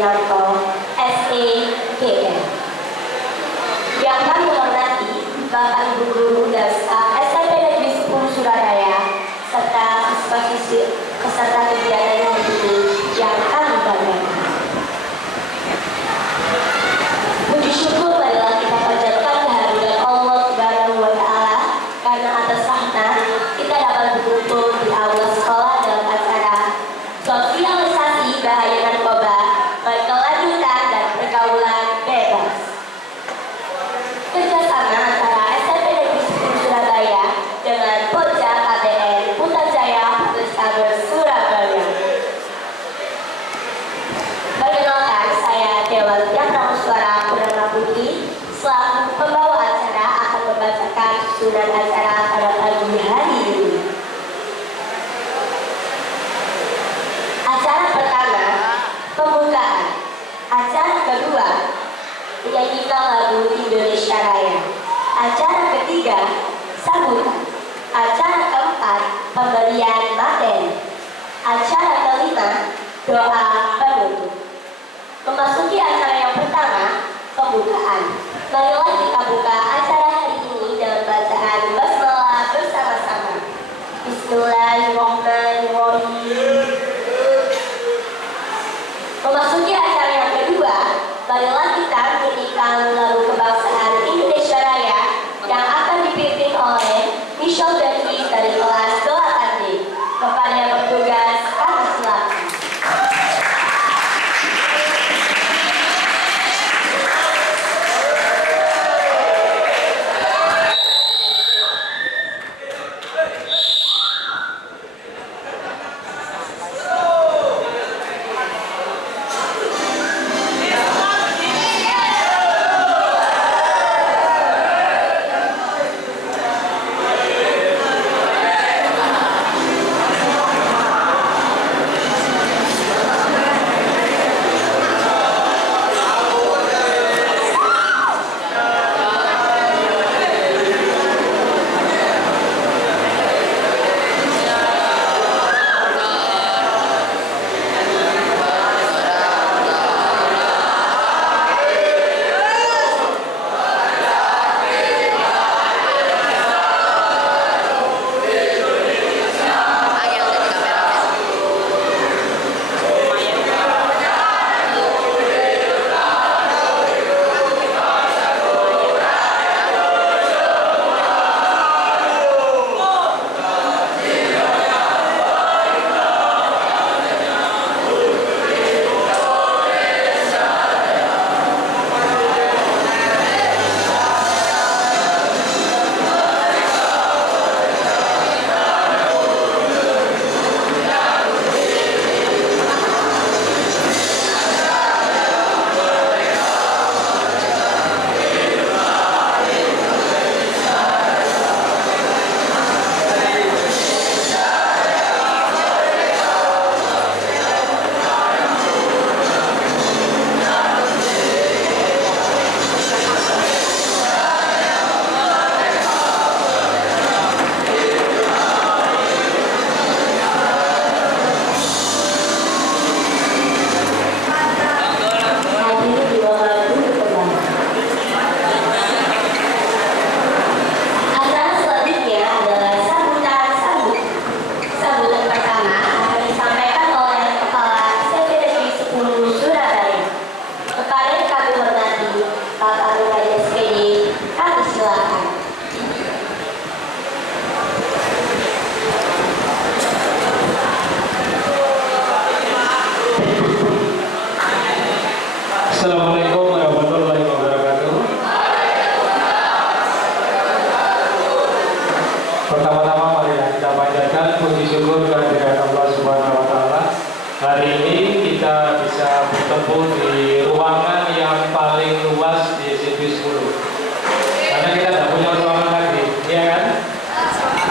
Sunarto, SEGM. Yang kami hormati Bapak Ibu Guru dan staf SMP Negeri 10 Surabaya serta siswa-siswi peserta kegiatan yang ini yang kami banggakan. Puji syukur marilah kita panjatkan kehadiran Allah Subhanahu wa Ta'ala karena atas rahmat kita dapat berkumpul di aula sekolah dalam acara sosialisasi bahaya narkoba, berkelanjutan dan pergaulan bebas. Kerjasama antara SMP Negeri 10 Surabaya dengan Pojak KBN Putrajaya Polrestabes Surabaya. Perkenalkan, saya Dewantia Pramuswara Purnama Putri selaku pembawa acara akan membacakan susunan acara pada pagi hari ini. Acara pertama, pembukaan. Acara kedua, menyanyikan lagu Indonesia Raya. Acara ketiga, sambutan. Acara keempat, pemberian materi. Acara kelima, doa penutup. Memasuki acara yang pertama, pembukaan. Marilah kita buka acara hari ini dengan bacaan basmalah bersama-sama. Bismillahirrahmanirrahim. Memasuki acara yang kedua, marilah kita menyanyikan lagu kebangsaan Indonesia Raya yang akan dipimpin oleh Michelle Becky dari kelas 8D. Kepada petugas kami silakan. Assalamualaikum warahmatullahi wabarakatuh. Pertama-tama marilah kita panjatkan puji syukur kehadirat Allah Subhanahu wa Ta'ala. Hari ini kita bisa bertemu di ruangan yang paling luas di SMP 10. Karena kita tidak punya ruangan lagi, iya kan?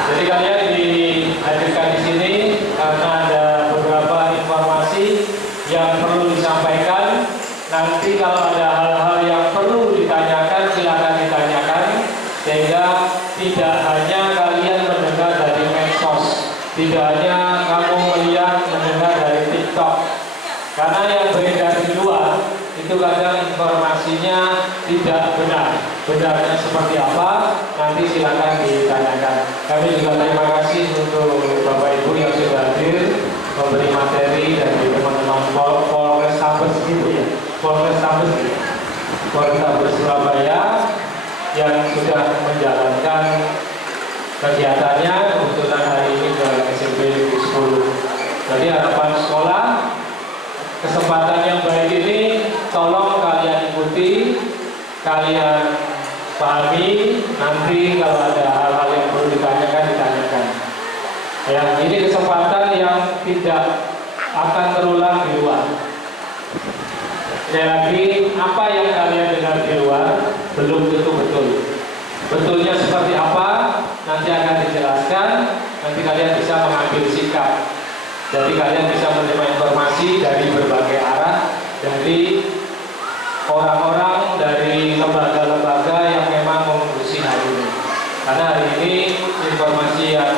Jadi kalian dihadirkan di sini karena ada beberapa informasi yang perlu disampaikan. Nanti kalau ada hal-hal yang perlu ditanyakan, silakan ditanyakan, sehingga tidak hanya kalian mendengar dari medsos, tidak hanya kamu melihat mendengar dari TikTok, karena yang beredar di luar itu kadang informasinya tidak benar. Benarnya seperti apa? Nanti silakan ditanyakan. Kami juga terima kasih untuk Bapak Ibu yang sudah hadir memberi materi dari teman-teman Polrestabes gitu ya, Polrestabes Surabaya yang sudah menjalankan kegiatannya kebetulan hari ini ke SMP 10. Jadi harapan sekolah, kesempatan yang baik ini tolong kalian ikuti, kalian pahami, nanti kalau ada hal-hal yang perlu ditanyakan. Ya, ini kesempatan yang tidak akan terulang di luar. Sekali lagi, apa yang kalian dengar di luar belum tentu betul. Betulnya seperti apa, nanti akan dijelaskan, nanti kalian bisa mengambil sikap. Jadi kalian bisa menerima informasi dari berbagai arah, dari orang-orang, dari lembaga-lembaga yang memang mengurusi hal ini. Karena hari ini informasi yang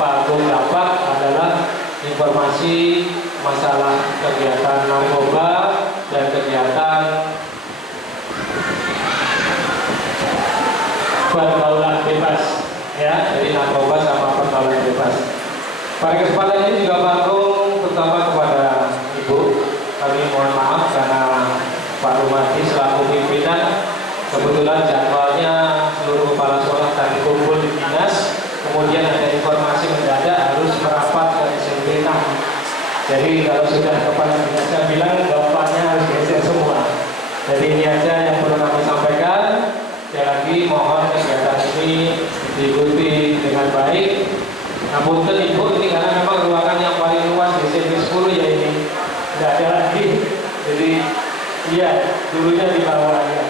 Pak Agung dapat adalah informasi masalah kegiatan narkoba dan kegiatan pergaulan bebas, ya, jadi narkoba sama pergaulan bebas. Pada kesempatan ini juga Pak Agung terutama kepada Ibu, kami mohon maaf karena Pak Rumadi selaku pimpinan kebetulan jadwalnya seluruh kepala sekolah tadi kumpul di dinas, kemudian ada informasi mendadak harus merapat ke SMP 6. Jadi kalau sudah kepala dinasnya bilang bapaknya harus geser semua. Jadi ini aja yang perlu kami sampaikan. Sekali lagi mohon kegiatan ini diikuti dengan baik. Namun Ibu ini karena memang ruangan yang paling luas di SMP 10 ya ini tidak ada lagi. Jadi iya dulunya di bawah ya.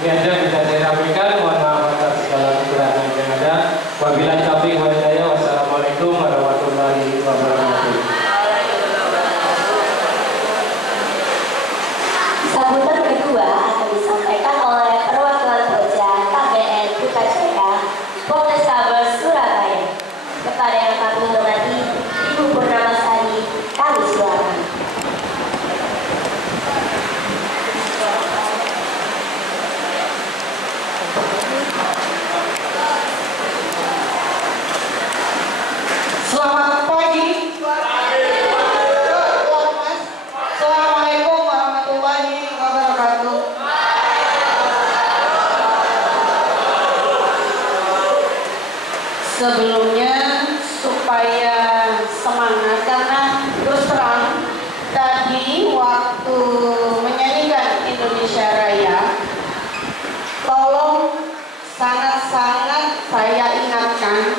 Ini aja bisa saya sampaikan. Mohon maaf atas segala kekurangan yang ada. Wabillahi taufiq wal hidayah. Wassalamualaikum warahmatullahi wabarakatuh. Sambutan kedua akan disampaikan oleh perwakilan Proja KBN Putrajaya Polrestabes Surabaya. Kepada yang kami hormati Ibu Purnamasari, kami silakan. Selamat pagi. Assalamualaikum warahmatullahi wabarakatuh. Sebelumnya supaya semangat karena terus terang tadi waktu menyanyikan Indonesia Raya, tolong sangat-sangat saya ingatkan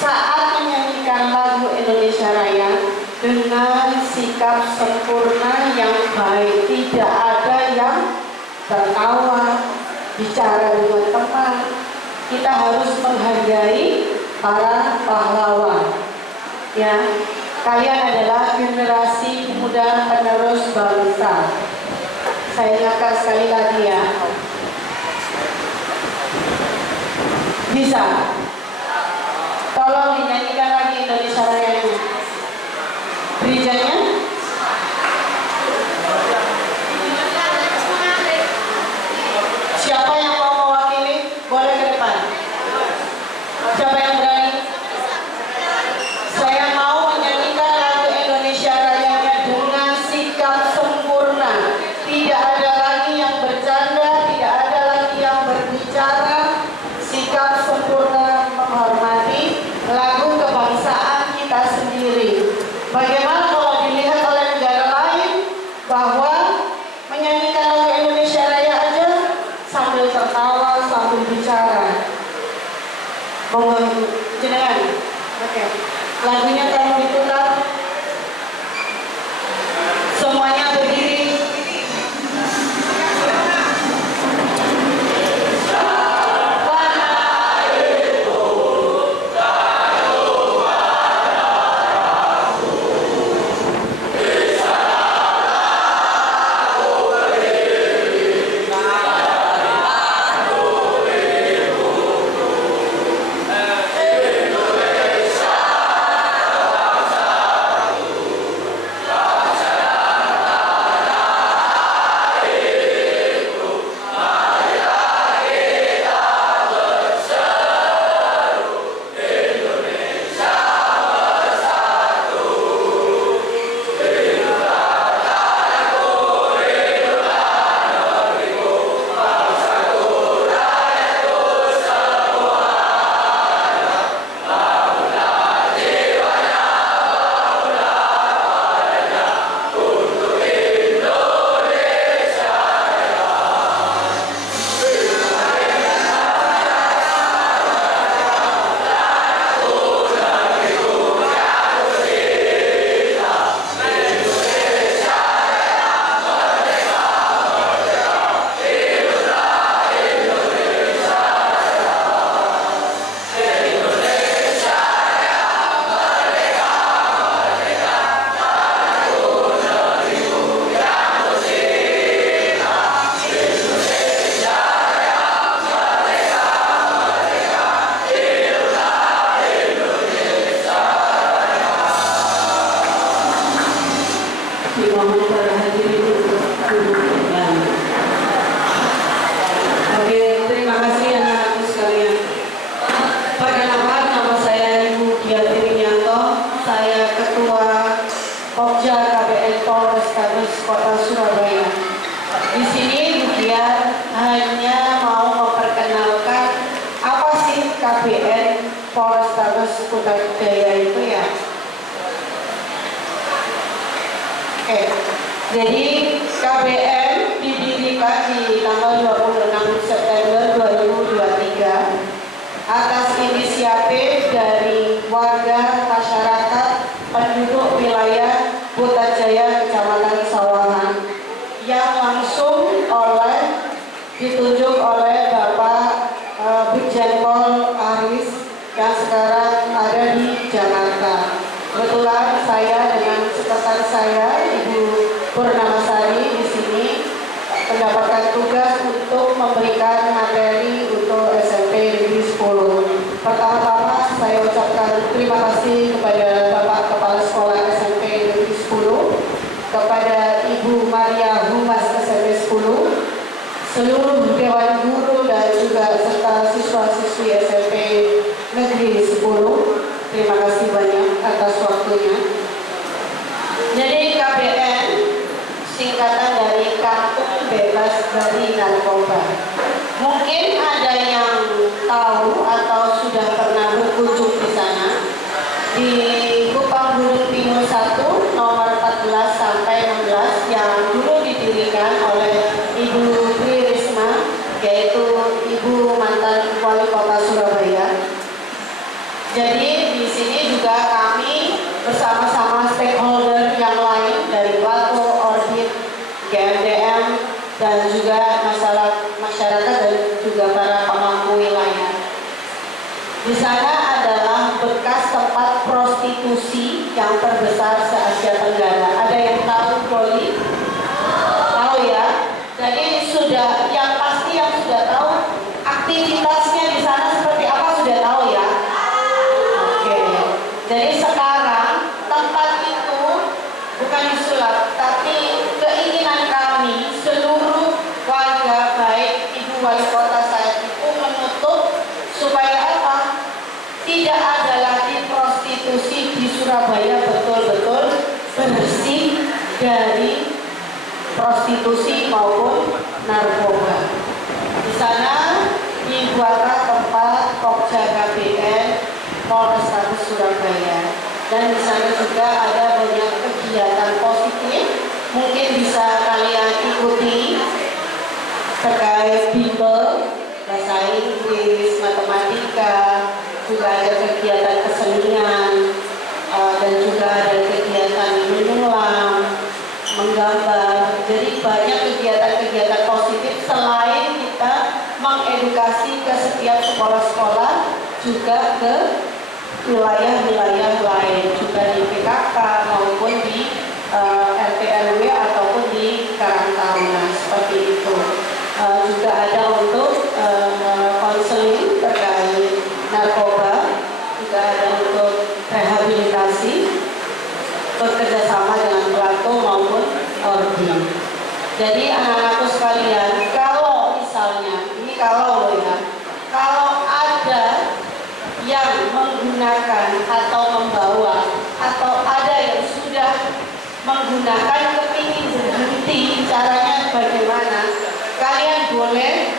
saat menyanyikan lagu Indonesia Raya dengan sikap sempurna yang baik, tidak ada yang tertawa, bicara dengan teman. Kita harus menghargai para pahlawan. Ya, kalian adalah generasi muda penerus bangsa. Saya ingatkan sekali lagi ya. Bisa. Tolong dinyanyikan lagi Indonesia Raya-nya. Gerijanya. Siapa yang mau mewakili? Boleh ke depan. Siapa yang berani? Saya mau menyanyikan lagu Indonesia Raya-nya dengan sikap sempurna. Tidak ada lagi yang bercanda, tidak ada lagi yang berbicara. Sikap sempurna menghormati lagu kebangsaan kita sendiri. Bagaimana kalau dilihat oleh negara lain bahwa menyanyikan lagu Indonesia Raya aja sambil tertawa, sambil bicara. Mohon jenengan. Oke. Lagunya kalau diputar semuanya berdiri. Surabaya. Di sini Budian hanya mau memperkenalkan apa sih KBN Polrestabes Putrajaya itu ya. Oke, jadi KBN didirikan di tanggal 26 September 2023 atas inisiatif dari warga masyarakat penduduk wilayah Putrajaya Kecamatan Sawangan yang langsung ditunjuk oleh Bapak Brigjen-Pol Aris yang sekarang ada di Jakarta. Kebetulan saya dengan sekretaris saya Ibu Purnamasari di sini mendapatkan tugas untuk memberikan materi untuk SMP Negeri 10. Pertama-tama saya ucapkan terima kasih kepada Bapak Kepala Sekolah SMP Negeri 10, kepada Ibu Maria Humas SMP 10, seluruh Dewan Guru dan juga serta siswa-siswi SMP Negeri 10. Terima kasih banyak atas waktunya. Jadi KBN singkatan dari Kampung Bebas dari Narkoba. Mungkin ada yang tahu atau sudah pernah berkunjung di sana. Di Kupang Gunung Timur 1 nomor 14 sampai 16 yang dulu didirikan oleh Ibu Tri Risma, yaitu Ibu mantan Wali Kota Surabaya. Jadi di sini juga kami bersama-sama stakeholder yang lain dari Plato, Orbit, GMDM, dan juga masyarakat dan juga para pemangku wilayah. Di sana adalah bekas tempat prostitusi yang terbesar se-Asia Tenggara. Ada yang tahu, Doli? Tahu ya? Jadi yang sudah tahu aktivitasnya di sana seperti apa sudah tahu ya? Jadi sekarang tempat itu bukan disulap, tapi keinginan kami seluruh warga baik Ibu Wali Kota saat itu menutup supaya apa? Tidak ada lagi prostitusi di Surabaya, betul-betul bersih dari prostitusi maupun narkoba. Di sana dibuatlah tempat Pokja KBN Polrestabes Surabaya, dan di sana juga ada banyak kegiatan positif. Mungkin bisa kalian ikuti terkait bimbel, bahasa Inggris, matematika, juga ada kegiatan kesenian, dan juga ada kegiatan menyulam, menggambar. Jadi banyak kegiatan-kegiatan positif selain kita mengedukasi ke setiap sekolah-sekolah, juga ke wilayah-wilayah lain, juga di PKK maupun di RT RW ataupun di Karang Taruna seperti itu. Juga ada untuk konseling terkait narkoba, juga ada untuk rehabilitasi bekerjasama dengan Plato maupun Orbi. Jadi anak-anakku sekalian, kalau misalnya ini kalau ada yang menggunakan atau membawa atau ada yang sudah menggunakan kepingin berhenti, caranya bagaimana? Kalian boleh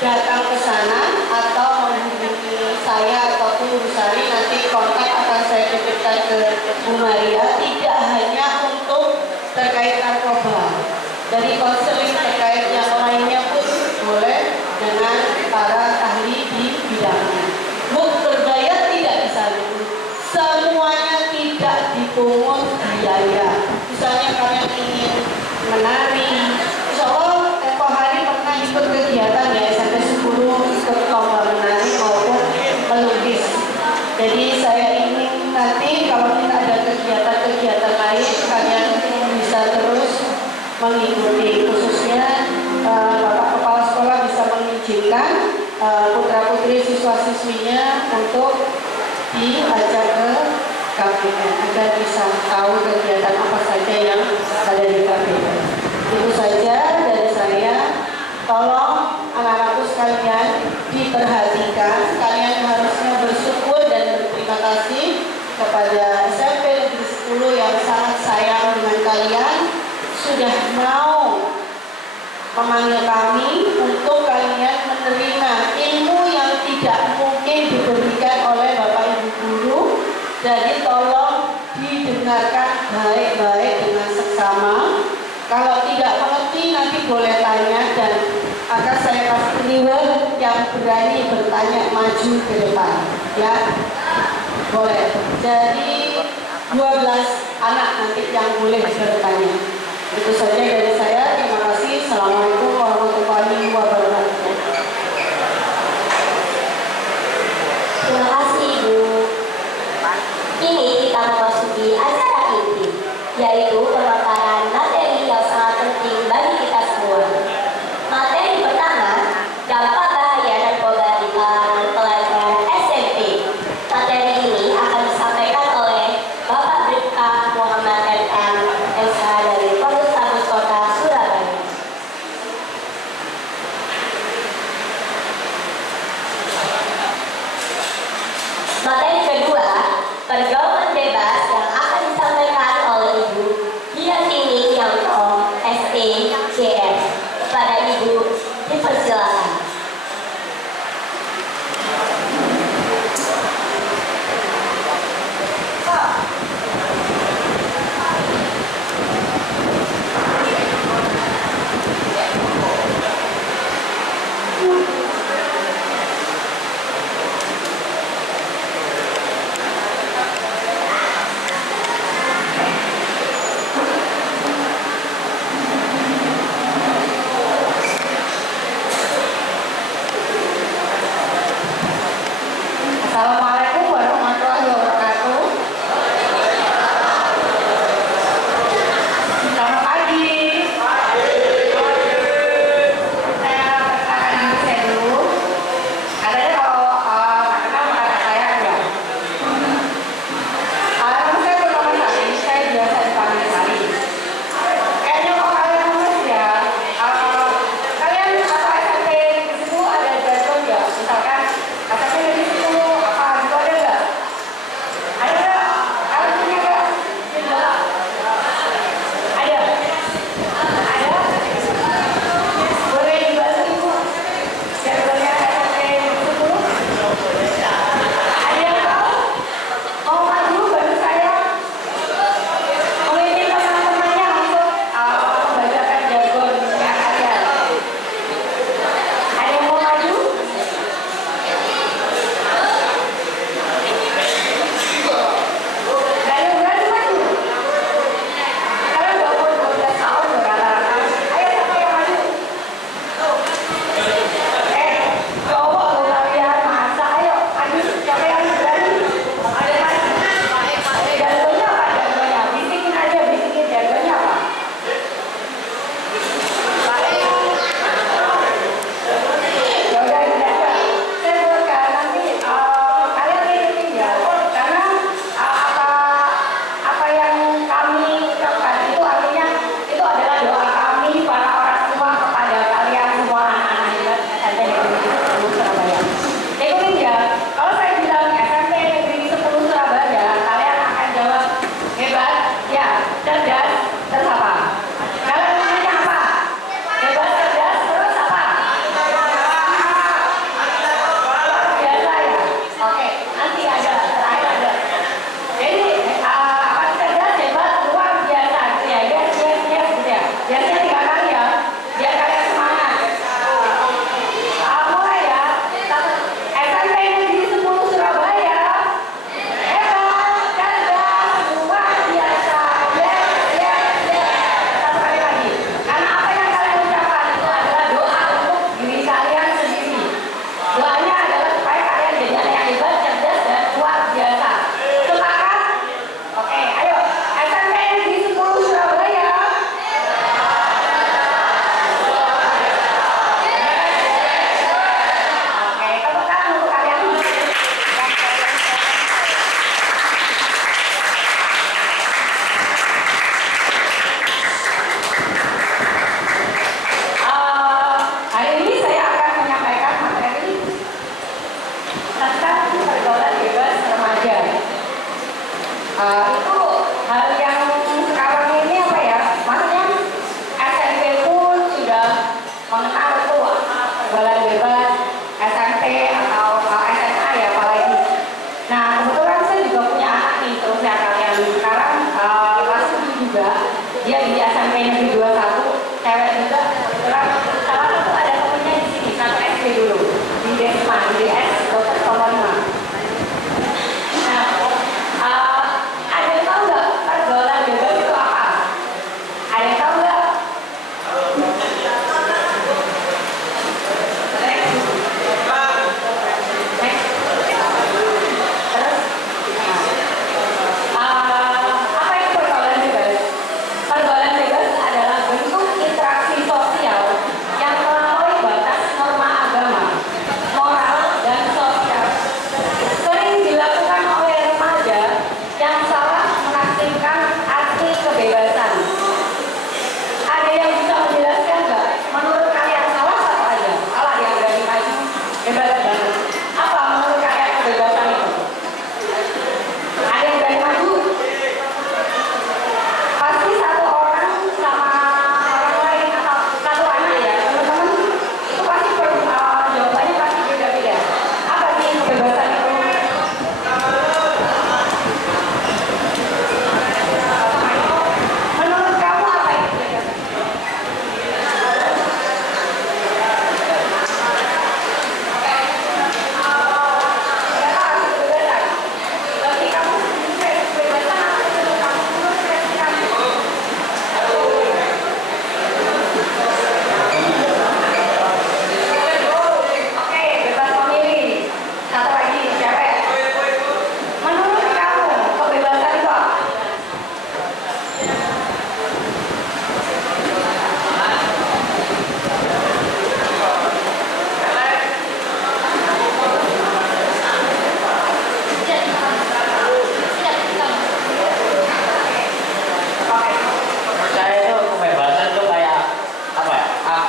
datang ke sana atau menghubungi saya ataupun Bu Sari, nanti kontak akan saya titipkan ke Bu Maria. Tidak hanya untuk terkait narkoba, dari konseling terkait yang lainnya pun boleh dengan para ahli di bidangnya. Berbayar tidak di sana, semuanya tidak dipungut biaya. Misalnya kalian ingin menari, insya Allah tempo hari pernah ikut kegiatan ya SMP 10 ikut lomba menari maupun melukis. Jadi saya ingin nanti kalau kita ada kegiatan-kegiatan lain, kalian bisa terus mengikuti, khususnya Bapak Kepala Sekolah bisa mengizinkan putra-putri siswa-siswinya untuk diajak ke KBN agar bisa tahu kegiatan apa saja yang ada di KBN. Itu saja dari saya. Tolong anak-anakku sekalian diperhatikan. Kalian harusnya bersyukur dan berterima kasih kepada SMP Negeri 10 yang sangat sayang dengan kalian, sudah mau memanggil kami untuk kalian menerima ilmu yang tidak mungkin diberikan oleh Bapak Ibu guru. Jadi tolong didengarkan baik-baik dengan seksama. Kalau tidak mengerti nanti boleh tanya dan akan saya kasih reward yang berani bertanya maju ke depan, ya. Boleh. Jadi 12 anak nanti yang boleh bertanya. Itu saja dari saya. Terima kasih. Assalamualaikum warahmatullahi wabarakatuh. Terima kasih Ibu. Kini kita memasuki acara inti, yaitu pemaparan materi yang sangat penting bagi kita semua. Materi pertama, dampak bahaya narkoba di kalangan pelajar SMP. Materi ini akan disampaikan oleh Bapak Bribka Muhammad MM, SH dari Polrestabes Kota Surabaya. Materi kedua, pergaulan bebas yang akan disampaikan oleh Ibu Diatini Yanto, STJM. Kepada Ibu, dipersilakan.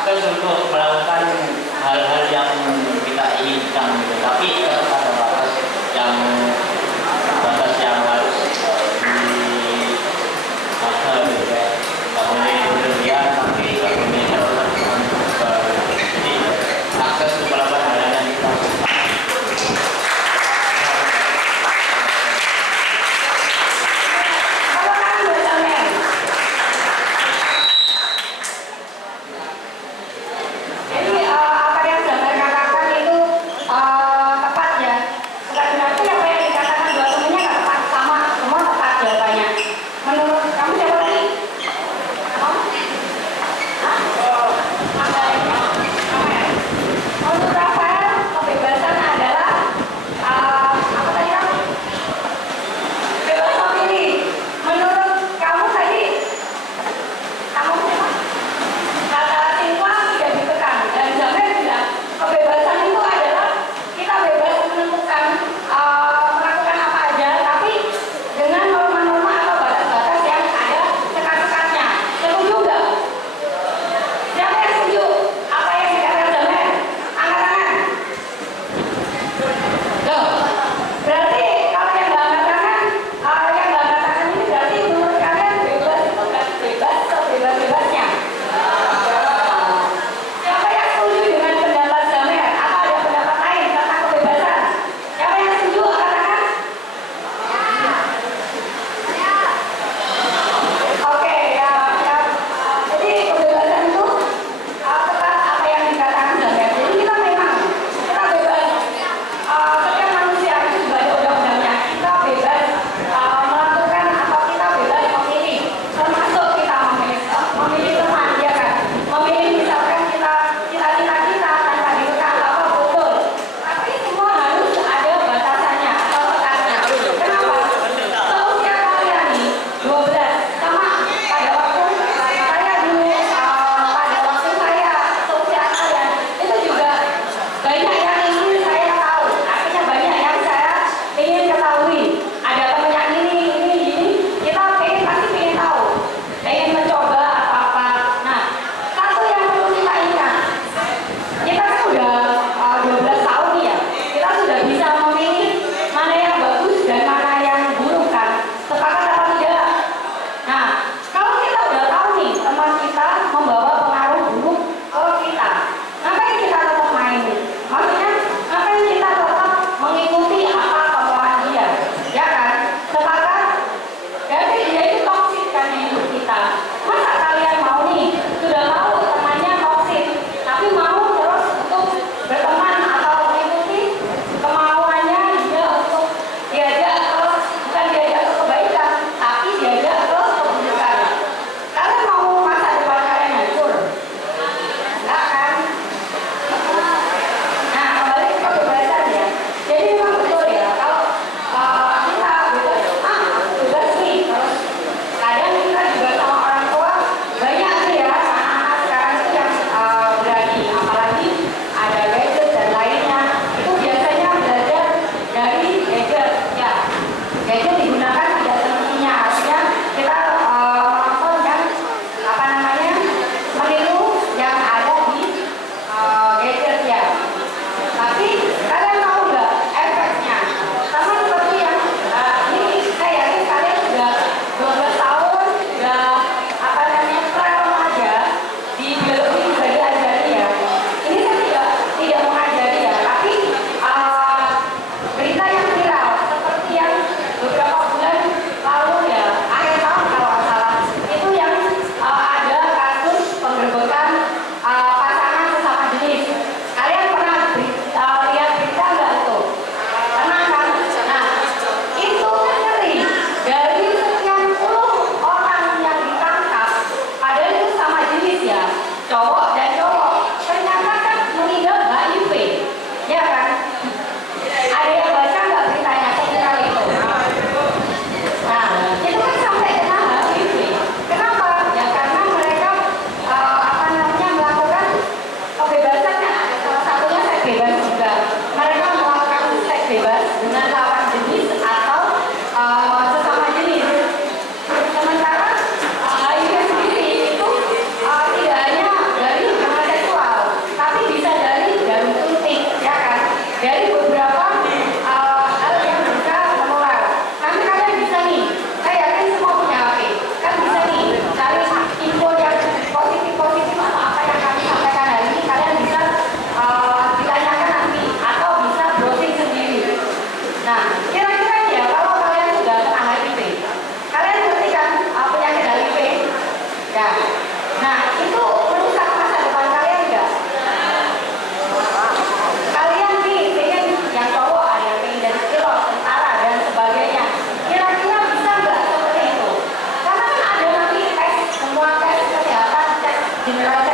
akses untuk melakukan hal-hal yang kita inginkan gitu. Tapi tetap ada batas yang harus dijaga gitu ya. Nggak boleh berlebihan tapi nggak boleh terlalu juga. Jadi akses untuk melakukan hal-hal yang kita suka. Jadi apa yang Saudara katakan itu tepat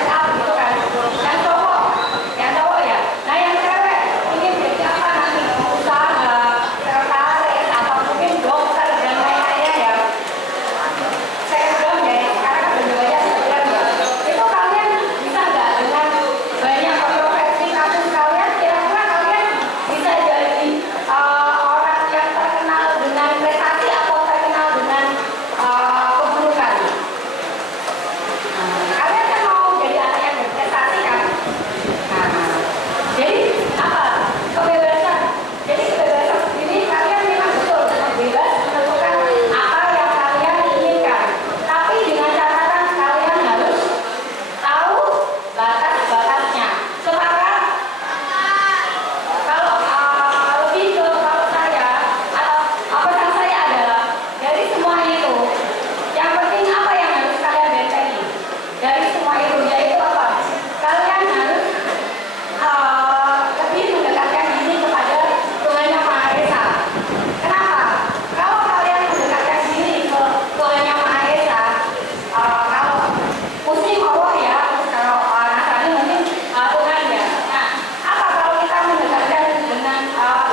up gitu kan. Yang cowok ya. Nah yang cewek ingin jadi apa nanti? Usaha, sekretaris, apa mungkin dokter dan lain-lainnya ya. Saya bilang ya, sekarang keduanya saya bilang ya. Itu kalian bisa nggak dengan banyak kontroversi kasus kalian, kira-kira kalian bisa jadi orang yang terkenal dengan prestasi atau terkenal dengan keburukan? Kalian kan mau jadi anak yang berprestasi kan? Nah, jadi apa? Kebebasan. Jadi kebebasan ini kalian memang betul bebas menentukan apa yang kalian inginkan. Tapi dengan catatan kalian harus tahu batas-batasnya. Sepakat? Kalau lebih ke kalau saya atau pesan saya adalah dari semua itu, yang penting apa yang harus kalian bentengi dari semua itu, yaitu apa? Kalian harus lebih mendekatkan diri kepada Tuhan Yang Maha Esa. Kenapa? Kalau kalian mendekatkan diri ke Tuhan Yang Maha Esa, kalau Muslim Allah ya, kalau Nasrani mungkin Tuhan ya. Nah, apa kalau kita mendekatkan dengan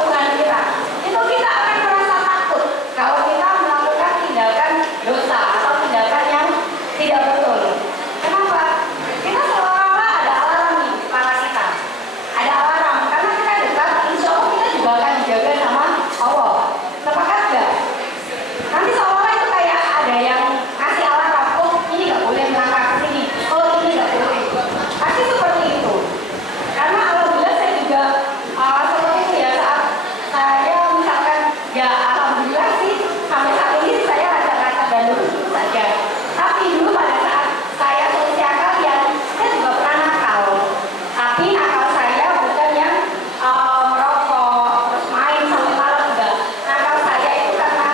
Tuhan kita? Itu kita akan merasa takut kalau kita melakukan tindakan dosa atau tindakan yang tidak betul. Kenapa? Kita seolah-olah ada alarm nih di kepala kita. Ada alarm karena kita dekat, insya Allah kita juga akan dijaga sama Allah. Sepakat nggak? Nanti seolah-olah itu kayak ada yang kasih alarm, oh ini nggak boleh melangkah ke sini, oh ini nggak boleh. Pasti seperti itu. Karena alhamdulillah saya juga seperti itu ya, saat saya misalkan ya alhamdulillah sih sampai saat ini saya rada-rada bandel itu saja. Tapi dulu pada saat saya seusia kalian, saya juga pernah nakal. Tapi nakal saya bukan yang merokok terus main sampai malam, enggak. Nakal saya itu karena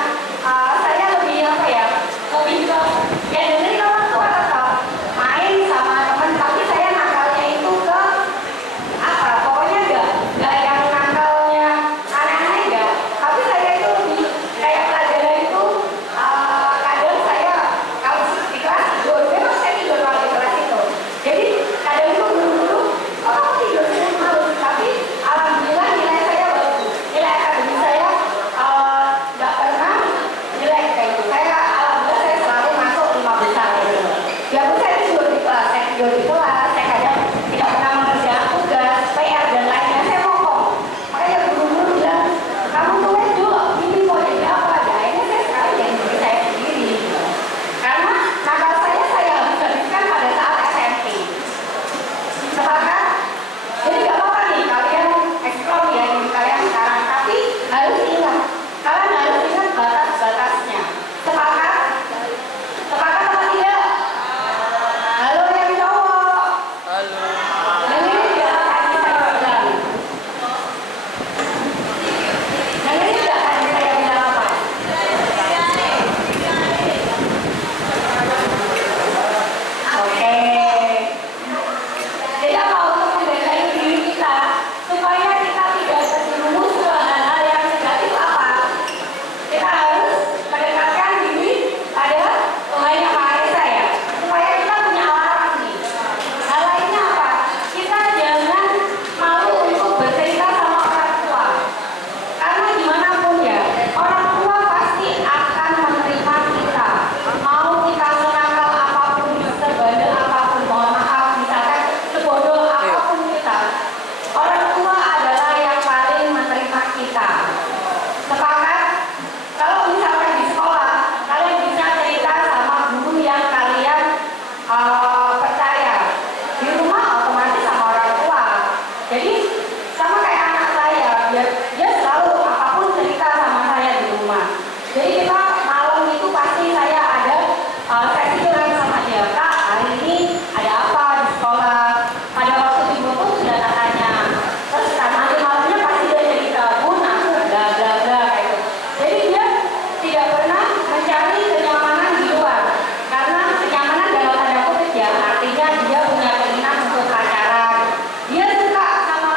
saya lebih apa ya, lebih ke ya dengerin orang tua tetap main sama teman, tapi saya nakalnya itu ke apa, pokoknya enggak yang nakalnya aneh-aneh enggak, tapi saya itu lebih kayak pelajaran itu kadang saya kalau di kelas tidur, memang saya tidur kalau di kelas itu, jadi kadang itu dulu kok kamu tidur sih malu, tapi alhamdulillah nilai saya bagus, nilai akademis saya nggak pernah jelek kayak gitu. Saya alhamdulillah saya selalu masuk 5 besar gitu. Ya bu, saya tidur di kelas, saya kadang tidak pernah mengerjakan tugas, PR dan lainnya, saya ngomong. Makanya guru-guru bilang, kamu tulis dulu, ini mau jadi apa? Ya akhirnya saya sekarang jadi diri saya sendiri gitu. Karena nakal saya habiskan pada saat SMP. Sepakat? Jadi nggak apa-apa nih kalian eksplor ya diri kalian sekarang, tapi harus ingat, kalian harus ingat batas-batasnya. Sepakat? Sepakat apa tidak? Halo yang cowok. Halo. Dengerin nggak tadi saya bilang? Dengerin nggak tadi saya bilang apa? Oke. Jadi apa untuk membentengi diri kita supaya kita tidak terjerumus ke hal-hal yang negatif apa? Kita harus mendekatkan diri pada Tuhan Yang Maha Esa ya, supaya kita punya alarm nih. Hal lainnya apa? Kita jangan malu untuk bercerita sama orang tua. Karena dimanapun ya, orang tua pasti akan menerima kita. Mau kita senakal apapun, sebandel apapun, mohon maaf, misalkan sebodoh apapun kita, orang tua adalah yang paling menerima kita. Sepakat? Kalau misalkan di sekolah, kalian bisa cerita sama guru yang kalian percaya. Di rumah otomatis sama orang tua. Jadi sama kayak anak saya, dia selalu apapun cerita sama saya di rumah. Jadi kita malam itu pasti saya ada sesi curhat sama dia. Kak, hari ini ada apa di sekolah? Pada waktu libur pun sudah tak tanya. Terus nanti malamnya pasti dia cerita, Bun, aku bla bla bla kayak gitu. Jadi dia tidak pernah mencari kenyamanan di luar, karena kenyamanan dalam tanda kutip ya, artinya dia punya keinginan untuk pacaran. Dia suka sama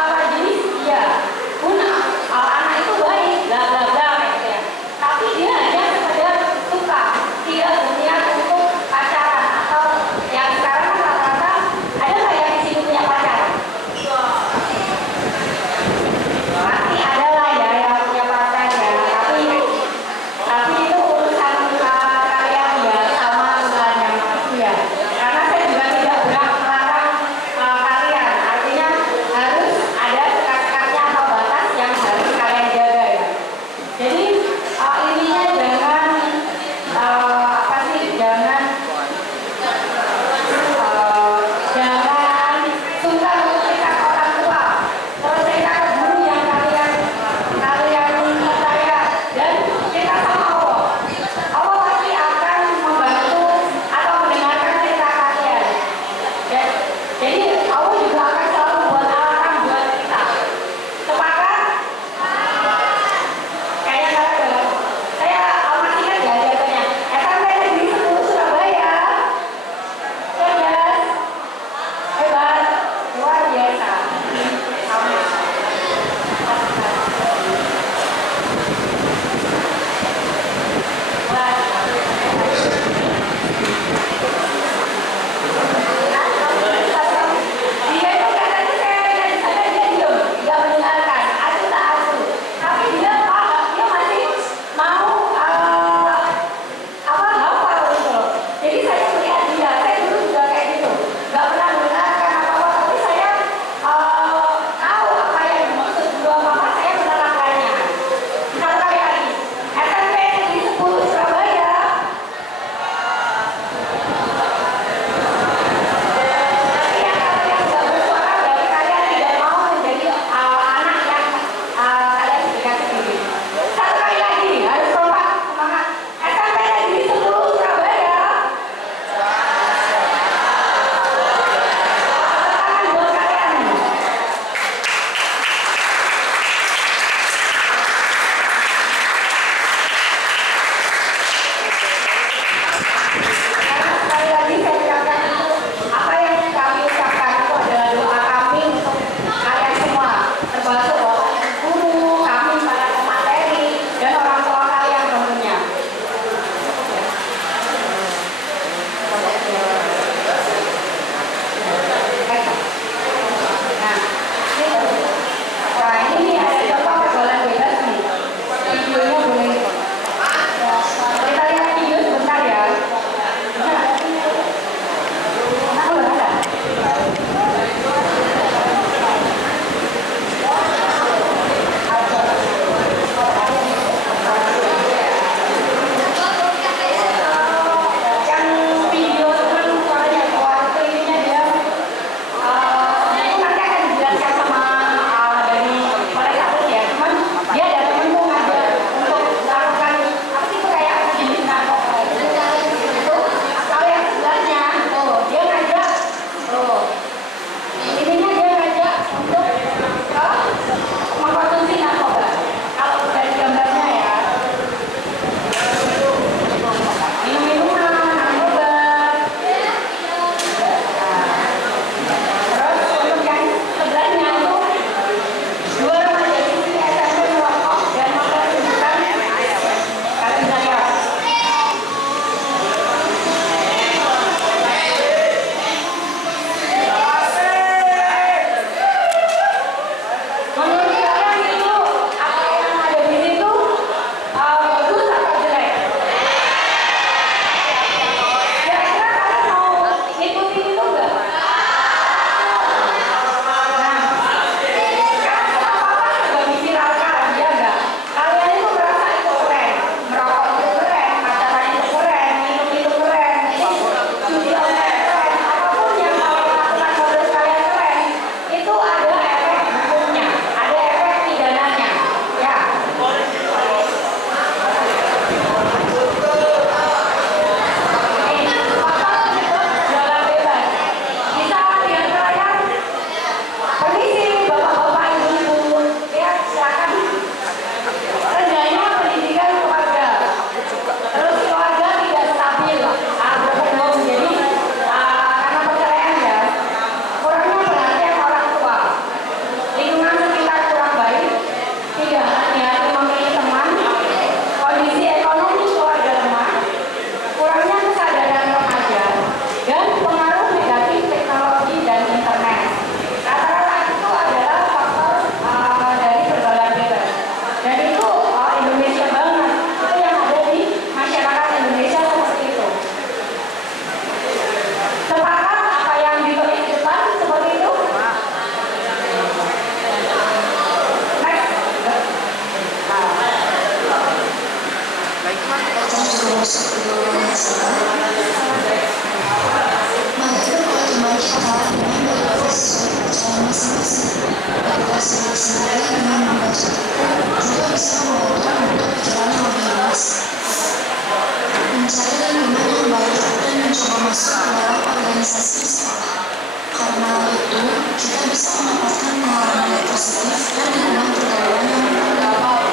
positif dan lingkungan pergaulan yang berdampak.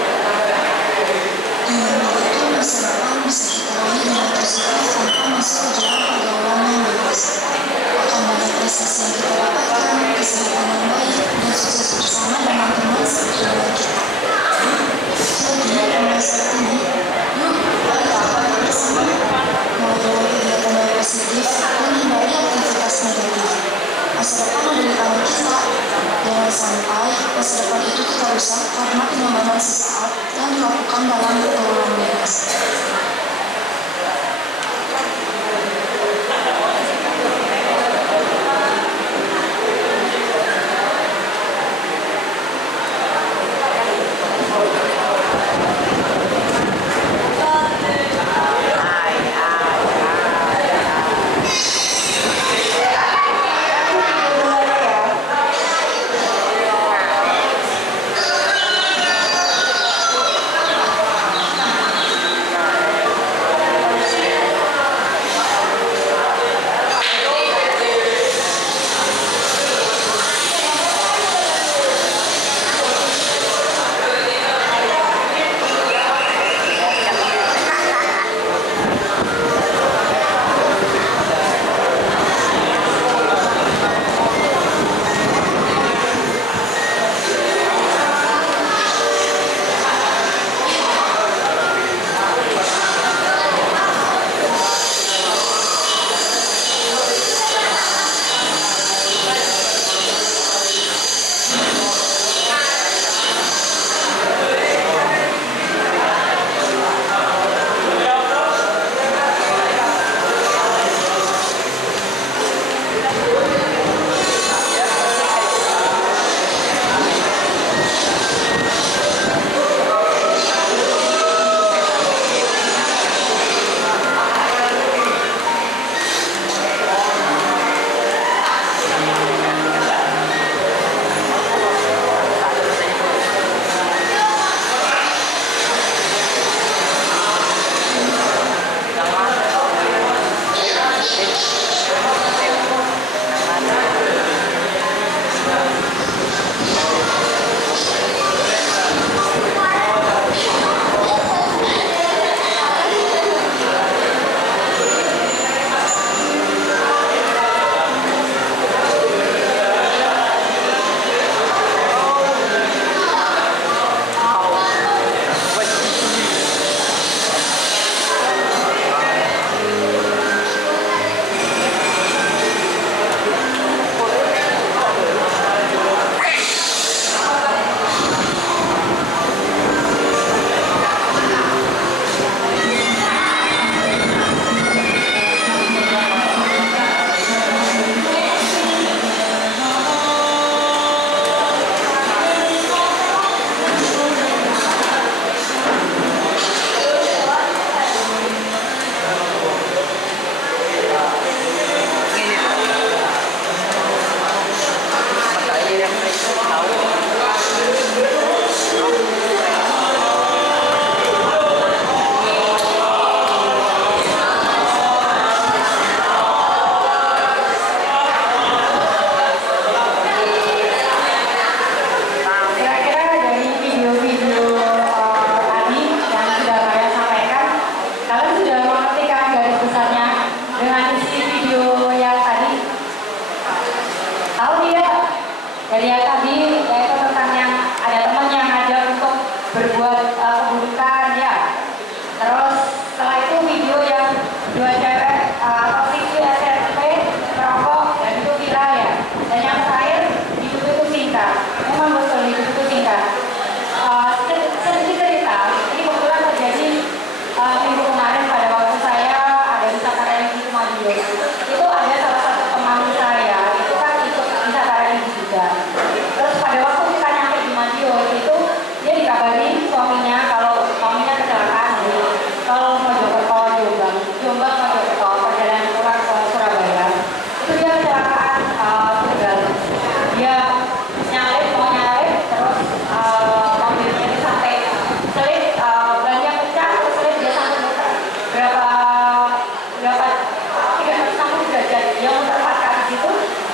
Yaitu masa depan bisa kita raih dengan positif tanpa masuk ke dalam pergaulan yang bebas. Akan banyak prestasi yang kita dapatkan, kesehatan yang baik, dan sukses bersama dengan teman seperjuangan kita. Jadi, mulai saat ini, yuk kita lakukan bersama melalui kegiatan yang positif dan hindari aktivitas negatif. Masa depan ada di tangan kita. Jangan sampai masa depan itu kita rusak karena kenyamanan sesaat yang dilakukan dalam pergaulan bebas.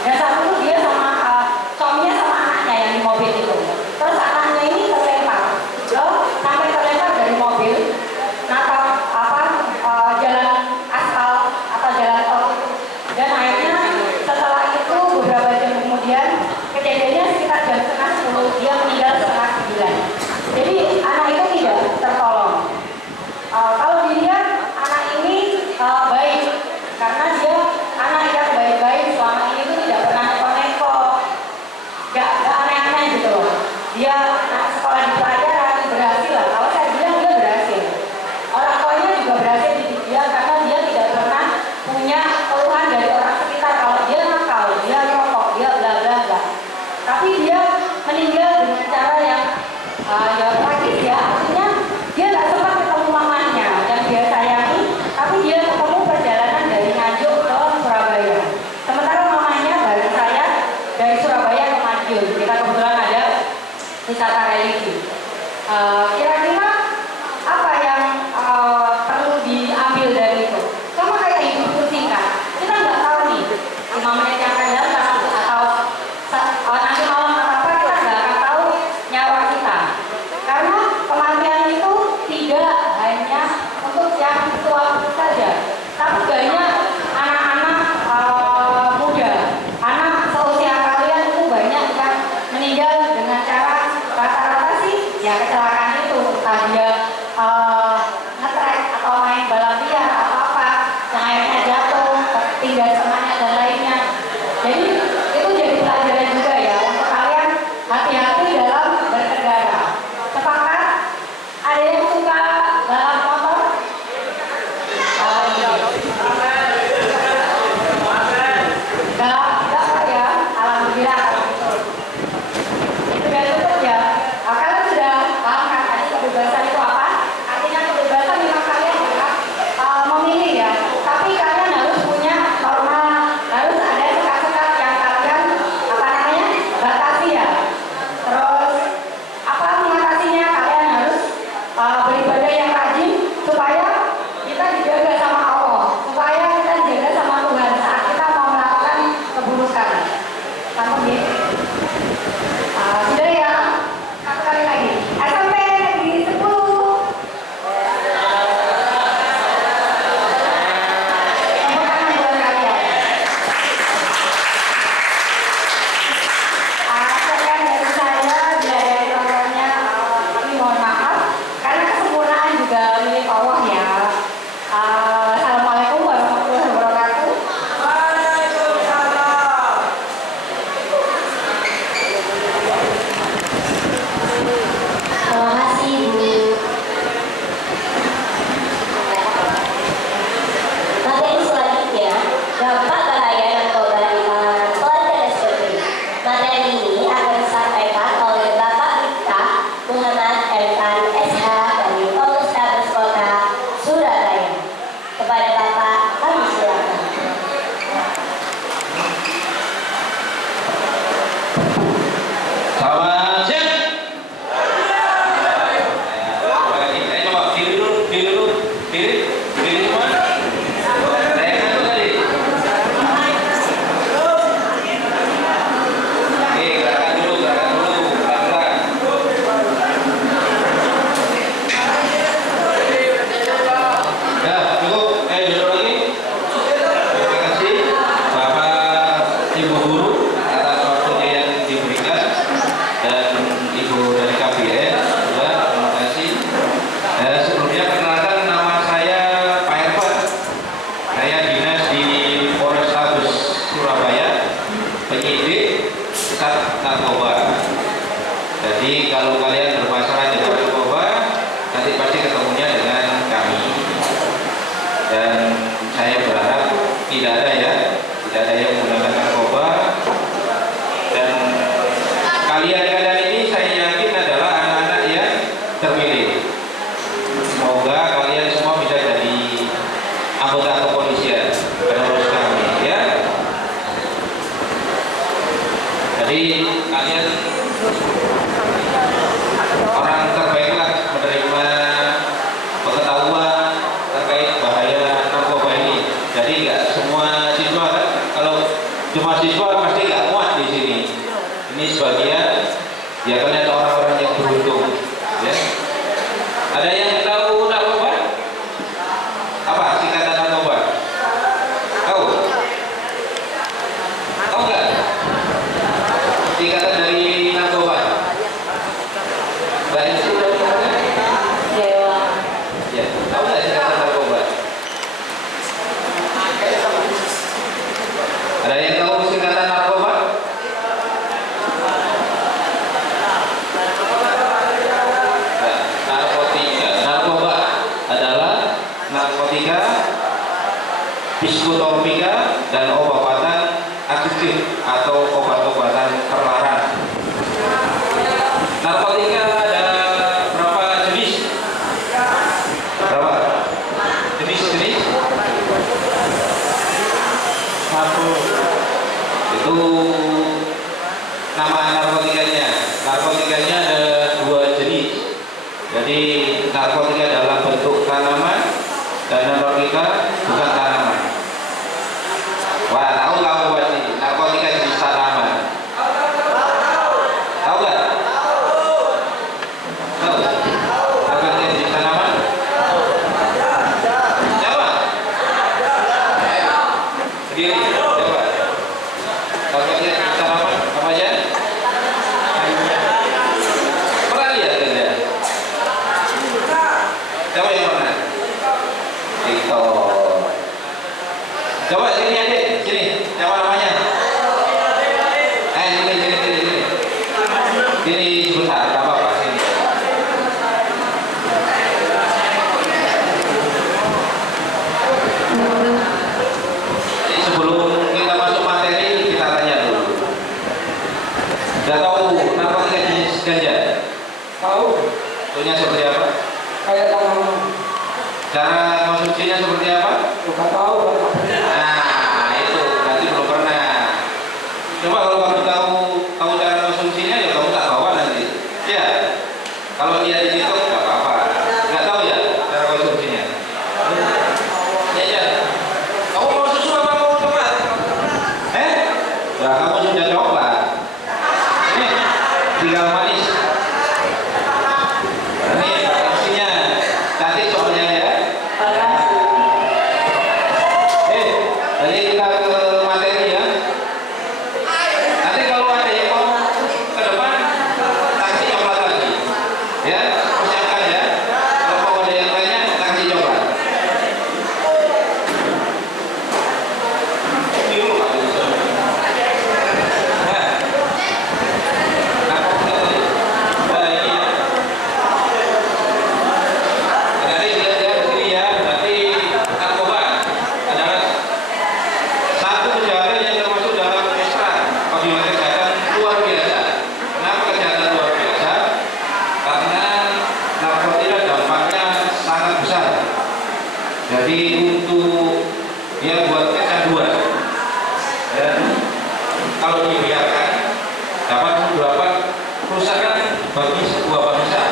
Dan saat itu dia sama suaminya sama anaknya yang di mobil itu. dia sekolah di pelajaran berhasil lah. Kalau saya bilang dia berhasil. Orang tuanya juga berhasil didik dia karena dia tidak pernah punya keluhan dari orang sekitar kalau dia nakal, dia rokok, dia bla bla bla. Tapi dia meninggal dengan cara yang ya tragis ya. Artinya dia nggak sempat ketemu mamanya yang dia sayangi, tapi dia ketemu perjalanan dari Nganjuk ke Surabaya. Sementara mamanya bareng saya dari Surabaya ke Madiun. Kita kebetulan ada wisata religi. Kira-kira apa yang perlu diambil dari itu? Sama kayak hidup itu singkat. Kita nggak tahu nih 5 menit yang akan datang atau nanti malam apa kita nggak akan tahu nyawa kita. Karena kematian itu tidak hanya untuk yang tua saja, tapi banyak anak-anak muda, anak seusia kalian itu banyak yang meninggal dengan cara rata-rata sih ya kecelakaan itu, entah dia ngetrek atau main balap liar atau apa yang akhirnya jatuh, tertinggal temannya dan lainnya. Jadi itu jadi pelajaran juga ya untuk kalian hati-hati dalam berkendara. Sepakat? Ada yang suka balap motor? Enggak ya, alhamdulillah kalau gitu. Itu udah cukup ya. Kalian sudah paham kan tadi kebebasan itu apa? Artinya kebebasan memang kalian berhak memilih ya. Tapi kalian harus punya norma, harus ada sekat-sekat yang kalian batasi ya. Terus apa mengatasinya? Kalian harus beribadah yang rajin supaya kita dijaga sama Allah, supaya kita dijaga sama Tuhan saat kita mau melakukan keburukan. Paham ya? Sudah ya? Satu kali lagi. SMP Negeri 10. Tepuk tangan buat kalian. Sekian dari saya, bila ada kurangnya kami mohon maaf karena kesempurnaan juga milik Allah ya. Assalamualaikum warahmatullahi wabarakatuh. Terima kasih Bu. Materi selanjutnya, dampak bahaya narkoba di kalangan pelajar SMP. Materi ini akan disampaikan oleh Bapak Miftah Muhammad Erkan SH dari Polrestabes Kota Surabaya. Kepada Bapak, kami silakan. Selamat siang. Saya coba diri dulu, diri semua. Saya satu kali. Gerakan dulu, pelan-pelan. Ya, cukup. Duduk lagi. Terima kasih Bapak Ibu Guru atas waktunya yang diberikan dan Ibu dari KBN juga terima kasih. Sebelumnya perkenalkan nama saya Pak Ervan. Saya dinas di Polrestabes Surabaya, penyidik Sat Narkoba. Jadi kalau kalian bermasalah dengan narkoba, nanti pasti ketemunya dengan kami. Dan saya berharap tidak ada yang menggunakan narkoba. Dan kalian ini saya yakin adalah anak-anak yang terpilih. Semoga kalian semua bisa jadi anggota kepolisian penerus kami ya. Jadi kalian orang terbaiklah menerima pengetahuan terkait bahaya narkoba ini. Jadi nggak semua siswa kan, kalau cuma siswa pasti nggak muat di sini. Ini sebagian ya ternyata orang-orang yang beruntung ya. Ada yang tahu narkoba? Apa singkatan narkoba? Tahu? Tahu nggak? Singkatan dari narkoba? Banyak sih tahu nggak? Ya, tahu nggak singkatan narkoba? Ada yang tahu singkatan narkoba? nama narkotikanya. Narkotikanya ada dua jenis. Jadi narkotika dalam bentuk tanaman dan narkotika bukan tanaman. Wah, tahu kamu pasti narkotika jenis tanaman. Tahu nggak? Tahu? Narkotika jenis tanaman? Coba. Sendiri. Coba. Narkotika jenis tanaman apa aja? Pernah lihat tidak? Coba yang mana? Itu. Coba sini adik, sini. Siapa namanya? Sini. Sini sebentar, tak apa-apa. Sini. Jadi sebelum kita masuk materi, kita tanya dulu. Sudah tahu narkotika jenis ganja? Tahu? Bentuknya seperti apa? Kayak tanaman. Cara konsumsinya seperti apa? Bukan tahu. Nah, itu berarti belum pernah. Coba kalau kamu tahu cara konsumsinya, ya kamu tak bawa nanti. Ya, kalau dia di situ nggak apa-apa. Nggak tahu ya cara konsumsinya. Ya. Kamu mau susu apa mau coklat? Ya kamu sudah coklat. Ini tinggal manis. Ini opsinya. Cantik soalnya ya. Jadi kita ke materi ya. Nanti kalau ada yang mau ke depan, kasih coklat lagi. Ya, persiapkan ya. Kalau mau ada yang tanya, kita kasih coklat. Ini dulu Pak. Nah, ini ya. Jadi lihat di sini ya. Berarti narkoba adalah satu kejahatan yang termasuk dalam ekstrak apabila kejahatan luar biasa. Kenapa kejahatan luar biasa? Karena narkotika dampaknya sangat besar. Jadi untuk dia buat kecanduan. Dan kalau dibiarkan dapat beberapa kerusakan bagi sebuah bangsa.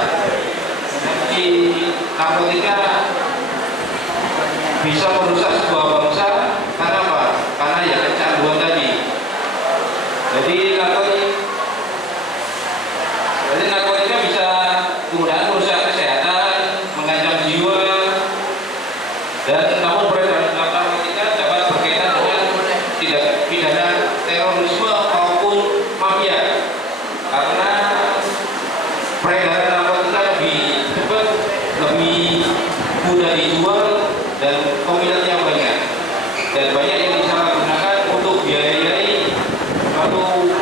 Jadi narkotika bisa merusak sebuah bangsa karena apa? Karena ya kecanduan tadi. Jadi narkotika bisa kemudian merusak kesehatan, mengancam jiwa, dan namun peredaran narkotika dapat berkaitan dengan tindak pidana terorisme maupun mafia. Karena peredaran narkotika lebih cepat, lebih mudah dijual, dan peminatnya banyak. Dan banyak yang disalahgunakan untuk biayai lalu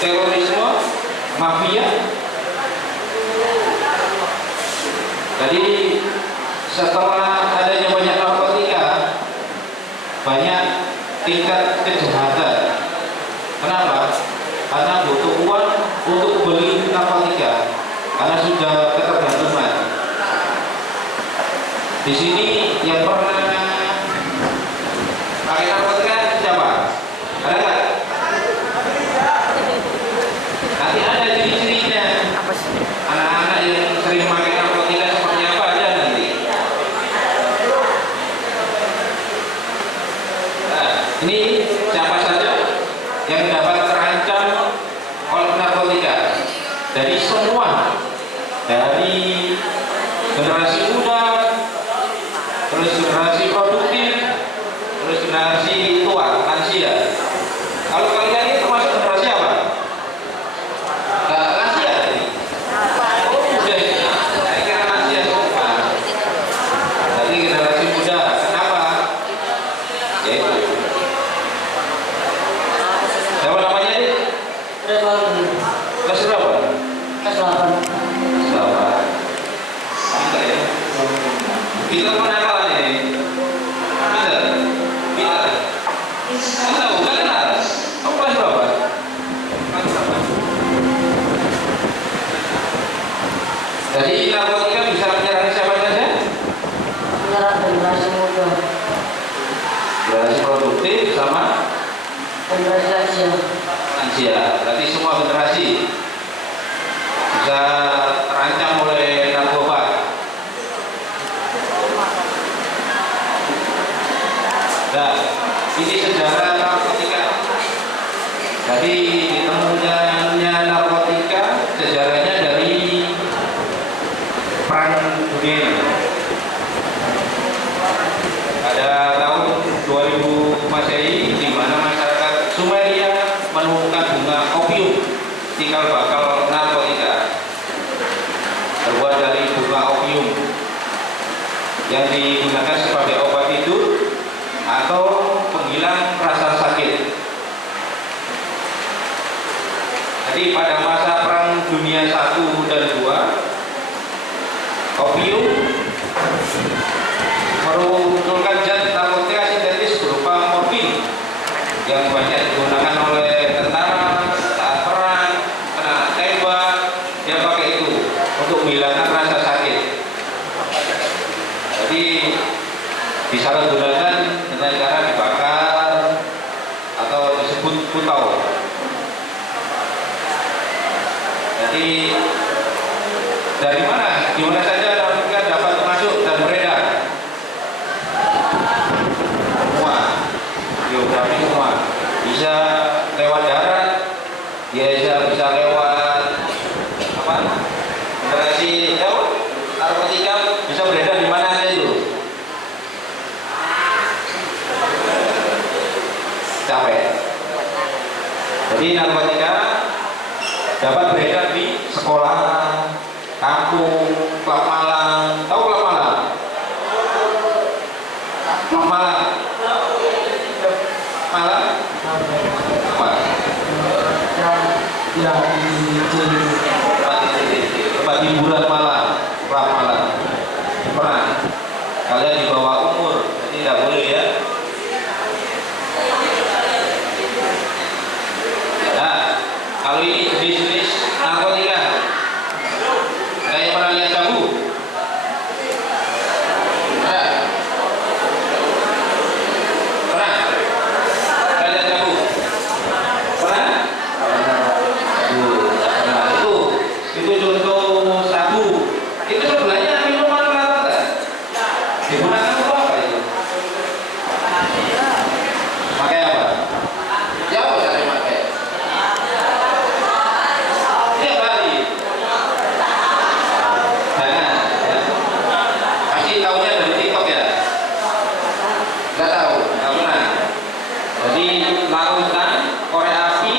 terorisme, mafia. Jadi setelah adanya banyak narkotika, banyak tingkat kejahatan. Kenapa? Karena butuh uang untuk beli narkotika, karena sudah ketergantungan. Di sini yang pernah pakai narkotika siapa? Ada nggak? Nanti ada ciri-cirinya. Anak-anak yang sering pakai narkotika seperti apa aja nanti. Nah, ini siapa saja yang dapat terancam oleh narkotika? Dari semua, dari generasi muda, terus generasi produktif, terus generasi tua, lansia. Kalau kalian ini termasuk generasi apa? Lansia tadi. Oh, muda ini. Saya kira lansia semua. Jadi generasi muda. Kenapa? Ya itu. Siapa namanya ini? Kelas berapa? Kelas 8. Siapa? Pintar ya. Pintar penakalan ini. Pintar. Pintar. Bukan kenal. Kamu kelas berapa? Kelas berapa? Jadi narkotika bisa menyerang siapa saja? Menyerang generasi muda. Generasi produktif sama Generasi lansia. lansia, berarti semua generasi bisa terancam oleh narkoba. Nah, ini sejarah narkotika. Jadi ditemukannya narkotika sejarahnya dari Perang Dunia. Pada tahun 2000 Masehi, di mana masyarakat Sumeria menemukan bunga opium, cikal bakal narkotika, terbuat dari bunga opium yang digunakan sebagai obat tidur atau penghilang rasa sakit. Jadi pada masa Perang Dunia I dan II, opium memunculkan zat narkotika sintetis berupa morfin yang banyak digunakan oleh tentara saat perang, kena tembak, dia pakai itu untuk menghilangkan rasa sakit. Jadi disalahgunakan dengan cara dibakar atau disebut putau. Jadi dari mana? Di mana saja narkotika dapat masuk dan beredar? Semua, geografi semua. Bisa lewat darat, bisa lewat apa? Interaksi lewat narkotika bisa beredar di mana aja itu? Capek. Jadi narkotika dapat beredar di sekolah, kampung, klub malam. Tahu klub malam? Klub malam. Malam? Apa? Tempat hiburan malam, klub malam. Pernah? Kalian di bawah umur, jadi tidak boleh ya. Nah, kalau ini jenis-jenis narkotika, saya pernah lihat sabu. Pernah? Pernah lihat sabu? Pernah? Nah, itu contoh sabu. Itu sebenarnya minuman rata. Digunakan untuk apa itu? Pakai apa? Ya apa cara pakai? Tiap hari. Jangan. Ya. Pasti tahunya dari TikTok ya? Nggak tahu, nggak pernah. Jadi larutan korek api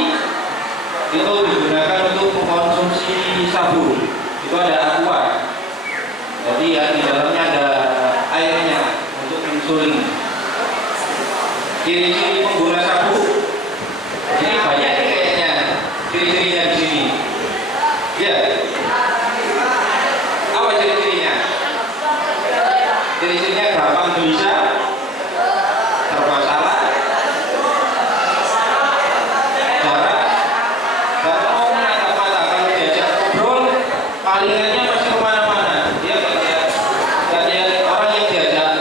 itu digunakan untuk mengkonsumsi sabu. Itu ada aqua. Jadi ya, di dalamnya ada airnya untuk insulin. Ciri-ciri pengguna sabu, ini banyak nih kayaknya ciri-cirinya di sini. Ya, apa ciri-cirinya? Ciri-cirinya gampang gelisah, serba salah, jarang, dan mau menatap mata. Kalau diajak ngobrol, palingannya pasti kemana-mana. Dia nggak lihat orang yang diajak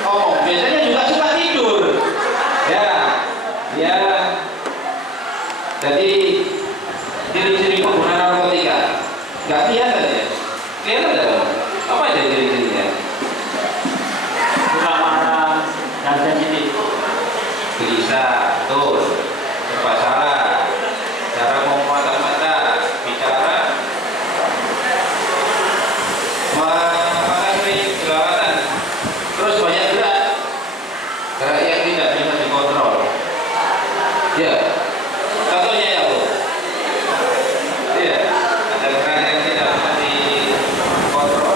ngomong. Biasanya juga suka tidur. Ya. Jadi ciri-ciri pengguna narkotika nggak kelihatan ya? Kelihatan nggak? Apa aja ciri-cirinya? Suka marah dan sensitif. Gelisah, betul. Serba salah. Cara ngomong mata-mata, bicara. Maka sering jerawatan. Terus banyak gerak. Gerak yang tidak bisa dikontrol. Ya. Contohnya ya Bu. Iya. Ada gerak yang tidak bisa dikontrol.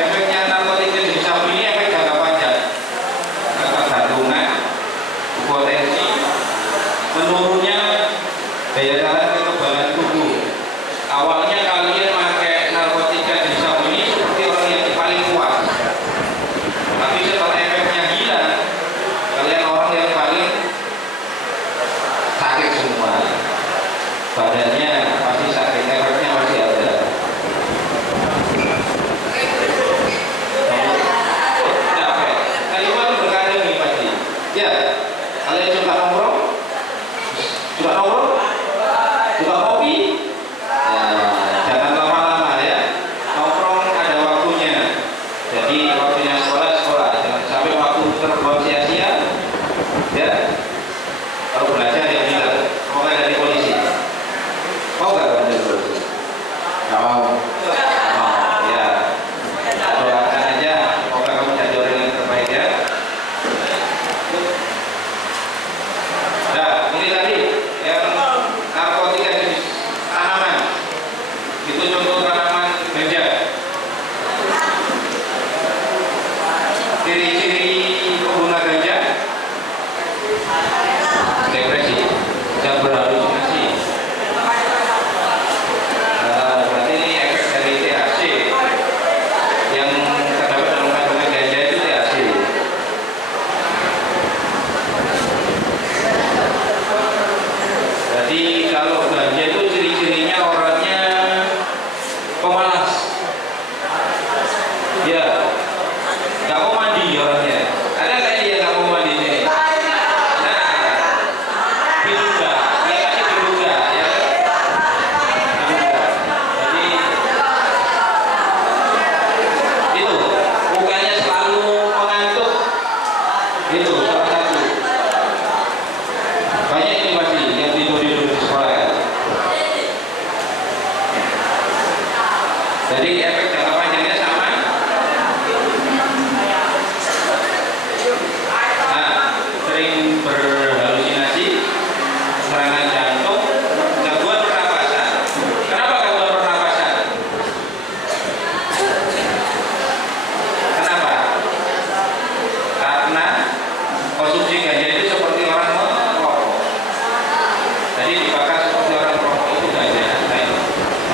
Efeknya narkotika di sabu ini efek jangka panjang. Ketergantungan, potensi, menurunnya daya tahan kekebalan tubuh. Awalnya kalian pakai narkotika di sabu ini seperti orang yang paling kuat. Tapi setelah efeknya hilang, kalian orang yang paling Kalian suka nongkrong? Suka nongkrong? Suka kopi? Ya, jangan lama-lama ya. Nongkrong ada waktunya. Jadi waktunya sekolah, jangan sampai waktu terbuang sia-sia. Ya, kalau belajar yang bilang, semoga dari polisi. Mau nggak belajar polisi? Nggak mau. Ya, doakan aja. Semoga kamu jadi orang yang terbaik ya. Nah, ini tadi yang narkotika jenis tanaman. Itu contoh tanaman ganja. Ciri-ciri pengguna ganja: depresi dan berhalusinasi. Berarti ini efek dari THC yang terdapat dalam kandungan ganja itu THC. Jadi kalau ganja itu ciri-cirinya orangnya pemalas. Ya, nggak mau mandi orangnya. Ada nggak dia nggak mau mandi ini? Diduga, dia pasti diduga ya. Diduga. Jadi itu mukanya selalu mengantuk. Itu salah satu. Banyak ini pasti yang tidur di sekolah ya. Jadi efek jangka panjangnya sama. Sering berhalusinasi, serangan jantung, gangguan pernapasan. Kenapa gangguan pernapasan? Kenapa? Karena konsumsi ganja itu seperti orang merokok. Jadi dibakar seperti orang merokok itu ganja.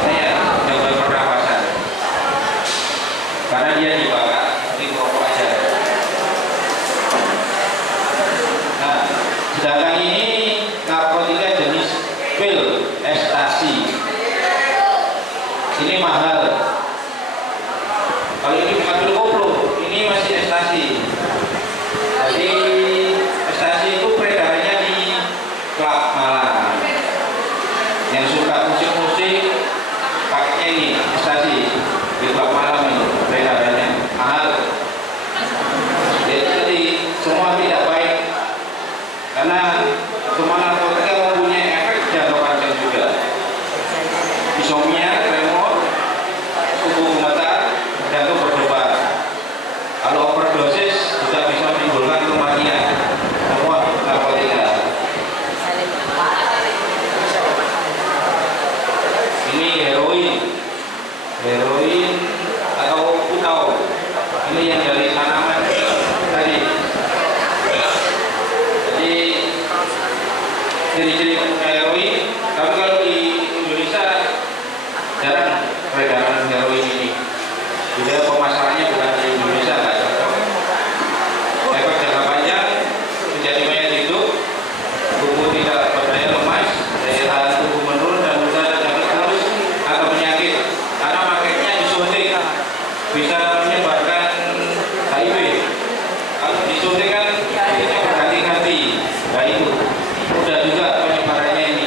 Makanya gangguan pernapasan. Karena dia dibakar seperti merokok aja. Nah, sedangkan ini narkotika jenis pil, ekstasi. Ini mahal. Kalau ini bukan pil koplo, ini masih ekstasi. Jadi ekstasi itu peredarannya di klub malam. Yang suka musik-musik pakainya ini ekstasi di klub malam ini peredarannya mahal. Jadi semua tidak baik. Karena semua narkotika mempunyai efek jangka panjang juga. Insomnia, tremor, kuku gemetar, jantung berdebar. Kalau overdosis juga bisa menimbulkan kematian. Semua narkotika. Ini heroin atau putau. Ini yang dari tanaman tadi. Ciri-ciri heroin, tapi kalau di Indonesia jarang peredaran heroin ini. Juga pemasarannya bukan di Indonesia, nggak cocok. Efek jangka panjang menjadi mayat hidup, tubuh tidak berdaya lemas, daya tahan tubuh menurun dan mudah terjangkit virus atau penyakit. Karena paketnya disuntik bisa menyebarkan HIV. Kalau disuntik kan ini berganti-ganti, nah itu udah juga penyebarannya ini.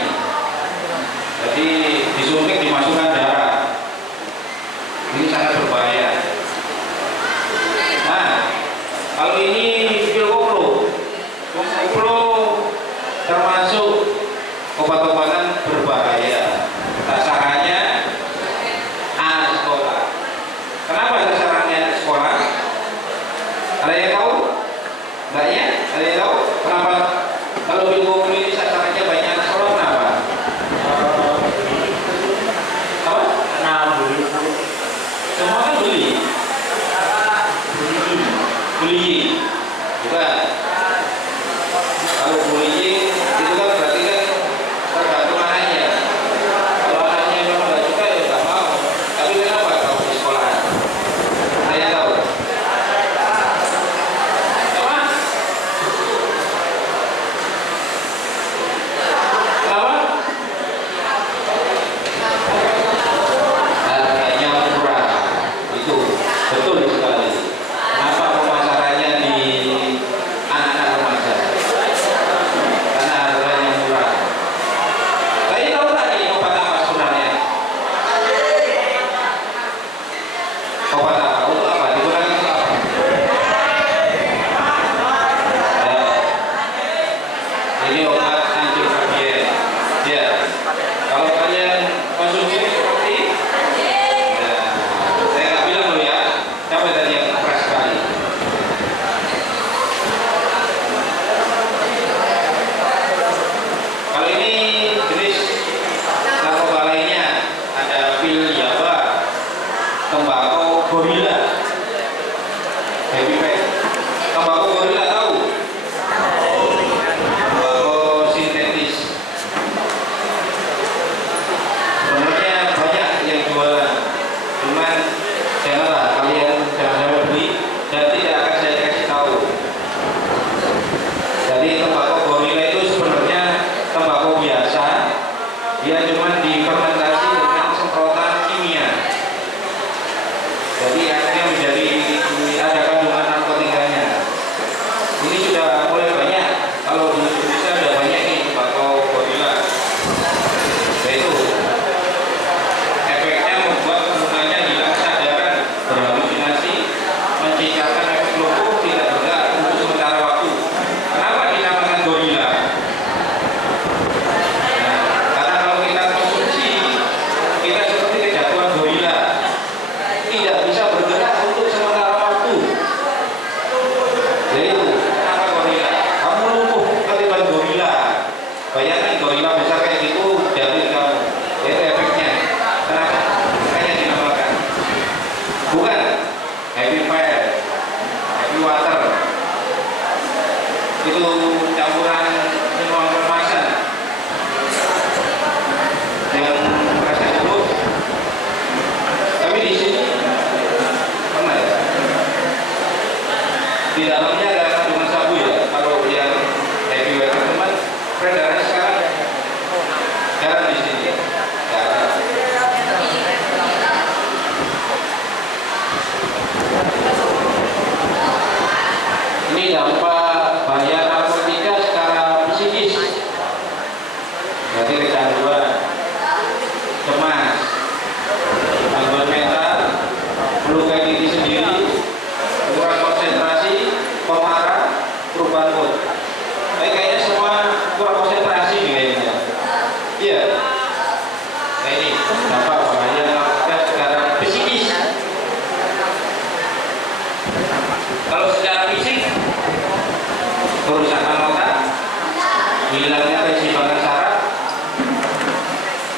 hilangnya keseimbangan saraf.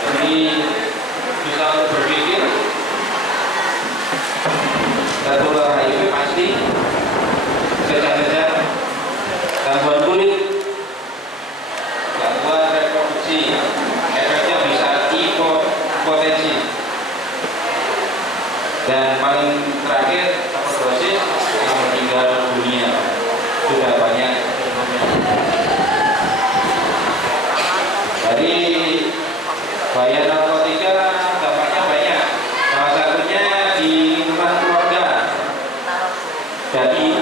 Jadi bisa untuk berpikir tertular HIV pasti, kejang-kejang, gangguan kulit, gangguan reproduksi, efeknya bisa hipotensi, dan paling terakhir overdosis yang meninggal dunia. Sudah banyak. Dari bahaya narkotika dampaknya banyak. Salah satunya di lingkungan keluarga. Jadi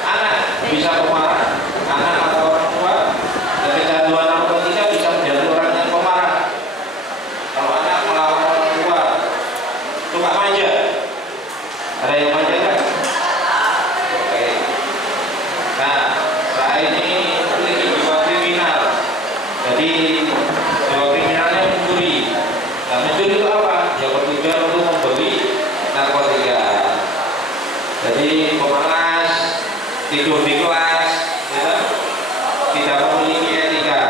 anak bisa pemarah, anak atau orang tua dan kecanduan narkotika bisa menjadi orang yang pemarah. Kalau anak melawan orang tua, suka manja. Ada yang manja kan? Oke. Nah, saya ini memiliki jiwa kriminal. Jadi jiwa kriminalnya mencuri. Nah, mencuri itu apa? Ya bertujuan untuk membeli narkotika. Jadi pemalas, tidur di kelas, ya, tidak memiliki etika.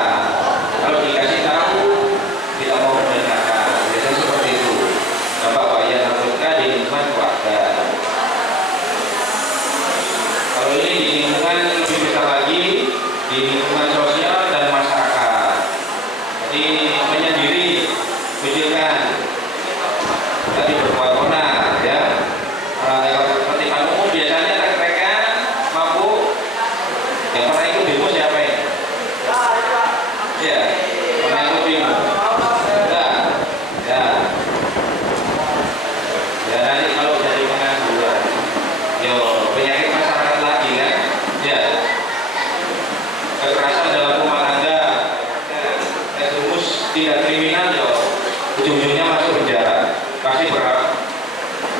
Kalau dikasih tahu, tidak mau mendengarkan. Biasanya seperti itu. Dampak bahaya narkotika di lingkungan keluarga. Kalau ini di lingkungan lebih besar lagi, di lingkungan sosial dan masyarakat. Jadi menyendiri, kucilkan, tadi berbuat onar, ya. Ketika umum biasanya trek-trekan, mabuk, yang pernah ikut demo siapa ini? Ya, pernah ikut demo. Ya. Ya nanti kalau jadi pengangguran, yo penyakit masyarakat lagi kan? Ya. Kekerasan dalam rumah tangga, ekstremis tidak kriminal, yo ujung-ujungnya masuk penjara. Pasti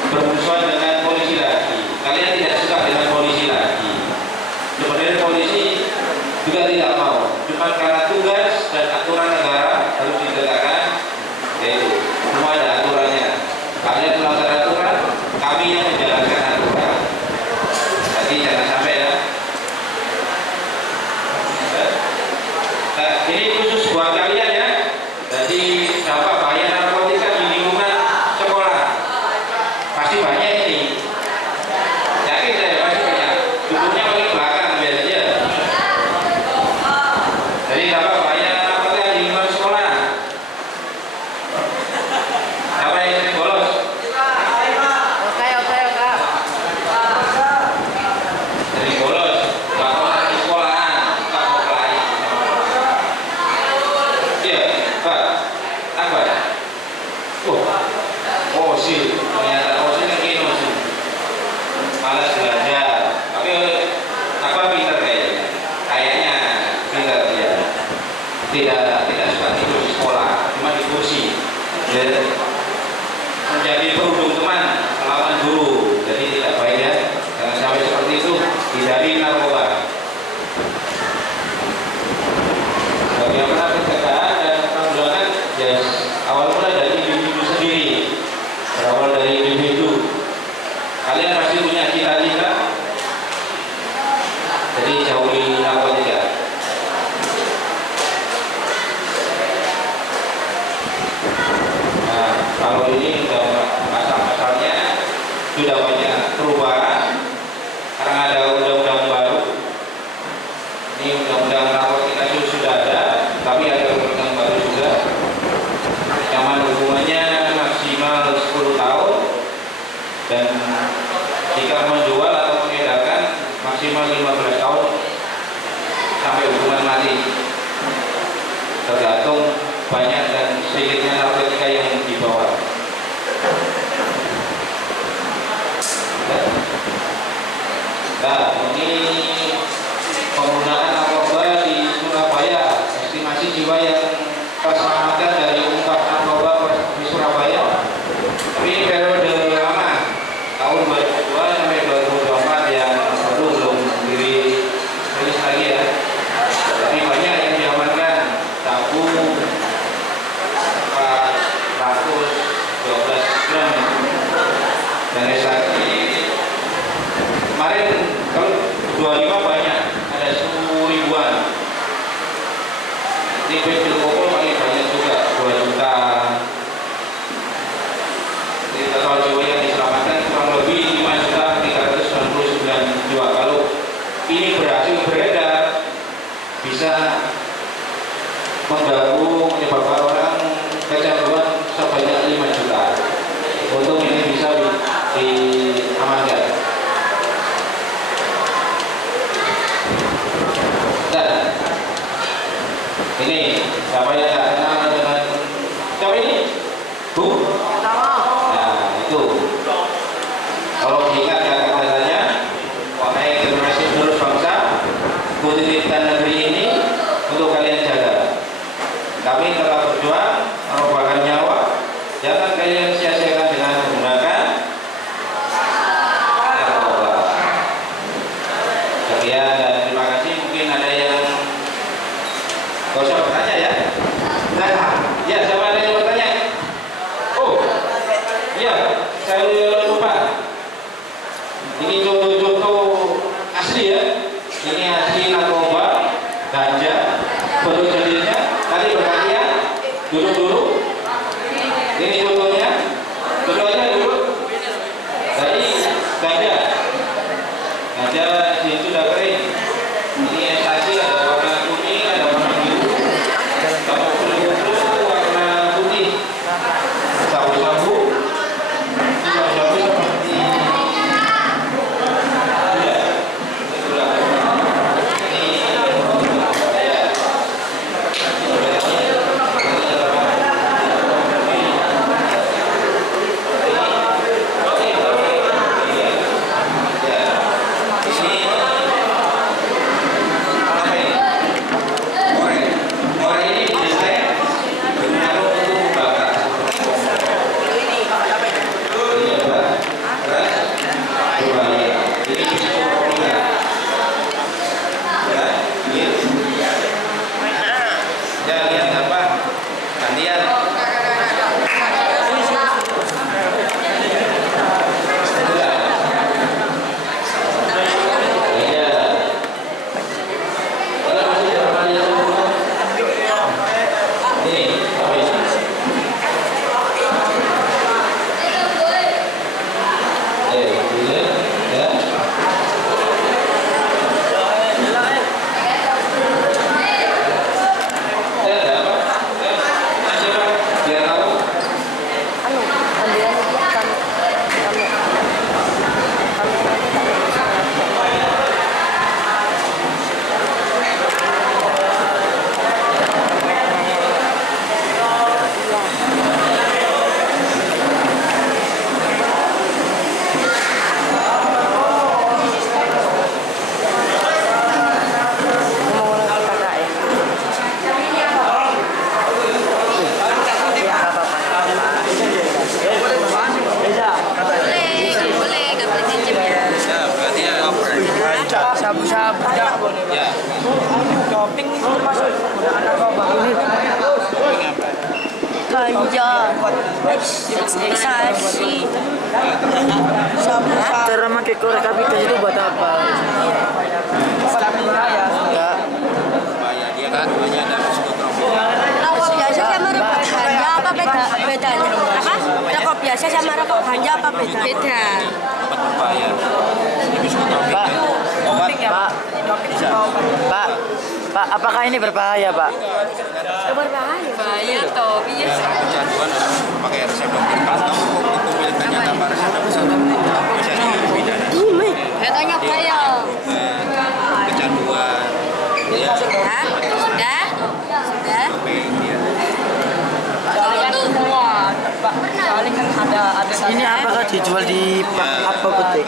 bermusuhan dengan polisi lagi. Kalian tidak suka dengan polisi lagi. Sebenarnya polisi juga tidak mau. Cuma karena tugas dan aturan negara harus ditegakkan, yaitu semua ada aturannya. Kalian melanggar aturan, kami yang menjalankan aturan. Jadi jangan sampai ya. Nah, ini khusus buat kalian ya. Jadi dampak bahaya narkotika di lingkungan sekolah pasti banyak ini. Yakin saya pasti banyak. Duduknya paling belakang biasanya. Jadi dampak bahaya narkotika di lingkungan sekolah. Apa yang sering bolos? Sering bolos. Bahkan di sekolahan, tak lain. Iya, Pak. Apa? Oh sih, ternyata sih kayak sih. Malas belajar. Tapi apa pintar kayaknya pintar dia. Tidak suka tidur di sekolah, cuma di kursi. Dan menjadi perundung teman melawan guru. Jadi tidak baik ya. Jangan sampai seperti itu. Hindari narkoba. Bagaimana pencegahan dan penanggulangan? Ya, awal mula dari individu sendiri. Berawal dari individu. Kalian pasti punya cita-cita. Jadi jauhi narkotika. Nah, kalau ini pasal-pasalnya sudah banyak perubahan karena ada undang-undang baru. Ini undang-undang narkotika itu sudah ada, tapi ada undang-undang baru juga. Ancaman hukumannya maksimal 10 tahun dan jika menjual atau mengedarkan maksimal 15 tahun sampai hukuman mati. Tergantung banyak dan sedikitnya narkotika yang dibawa. Nah, ini penggunaan narkoba di Surabaya, estimasi jiwa yang terselamatkan dari ungkap narkoba di Surabaya. Ini periode lama, tahun 2002 sampai 2024 yang belum dirilis lagi ya. Jadi banyak yang diamankan, sabu 412 gram dan ekstasi. Kemarin kalau 25 banyak, ada 10 ribuan. ini pil kopol paling banyak juga 2 juta. Jadi total jiwa yang diselamatkan kurang lebih 5.399 jiwa. Kalau ini berhasil beredar, bisa mengganggu, menyebabkan orang kecanduan sebanyak 5 juta. Untung ini bisa diamankan. Dan ini siapa yang tidak kenal dengan siapa ini? Bu? Nah itu. Kalau diingat kata-katanya, wahai generasi penerus bangsa, kutitipkan negeri ini untuk kalian jaga. Kami telah berjuang mengorbankan nyawa. Jangan kalian sia-siakan dengan menggunakan narkoba. Sekian dan terima kasih. Mungkin ada yang gak usah bertanya ya. Nah, ya siapa ada yang bertanya? Oh, iya, saya lupa. Ini contoh-contoh asli ya. Ini asli narkoba, ganja, bentuk jenisnya. Tadi perhatian, duduk dulu. Ini contohnya, duduk aja dulu. Tadi ganja, ganja ini sudah kering. Ini ekstasi ada warna kuning, ada warna biru. Kalau kuning warna putih. Sabu-sabu, sabu-sabu seperti ganja, ekstasi, Cara pakai korek api itu buat apa? Enggak. rokok biasa sama rokok ganja apa bedanya? Apa? Rokok biasa sama rokok ganja apa beda? Beda. Pak, apakah ini berbahaya, Pak? Berbahaya. Bahaya toh, iya. Kecanduan pakai resep dokter. Kalau kamu kepemilikannya tanpa resep dokter, bisa dipidana. Katanya kaya. Kecanduan. Ya. Sudah? Sudah? Soalnya kan ini apakah dijual di apotek?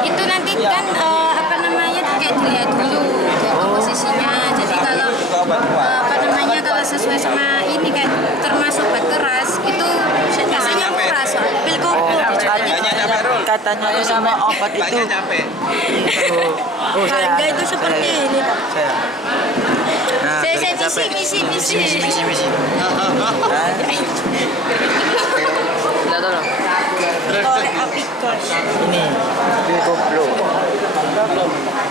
Itu nanti kan apa namanya kayak dilihat dulu komposisinya. Jadi kalau apa namanya kalau sesuai sama ini kan termasuk obat keras itu biasanya murah soalnya pil koplo Katanya sama obat itu. harga itu seperti ini Pak. Nah, Saya misi. Korek api gas. Ini pil koplo.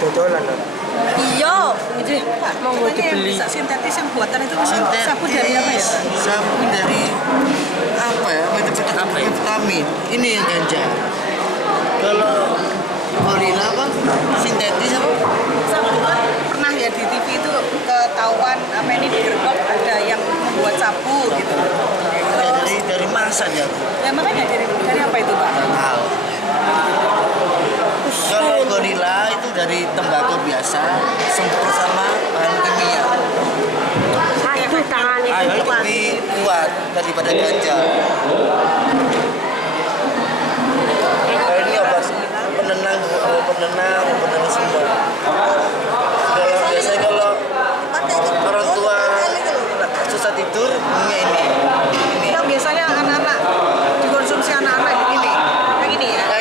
Totolan. Iya. Mau dibeli. Sintetis yang buatan itu Sintetis. sapu dari apa ya? Sapu dari apa ya? Vitamin. Ini yang ganja. Kalau gorila apa? Sintetis apa? Sapu kan pernah ya di TV itu ketahuan apa ini digerebek ada yang membuat sapu gitu. Dari masa ya. Ya makanya dari apa itu Pak? Tahu. Kalau gorila itu dari tembakau biasa, sempur sama bahan kimia. Itu tangan Lebih kuat daripada ganja. Kalau ini obat penenang semua. Biasanya kalau orang tua susah tidur, minumnya ini. yang biasanya anak-anak dikonsumsi anak-anak begini. Kayak gini ya. Nah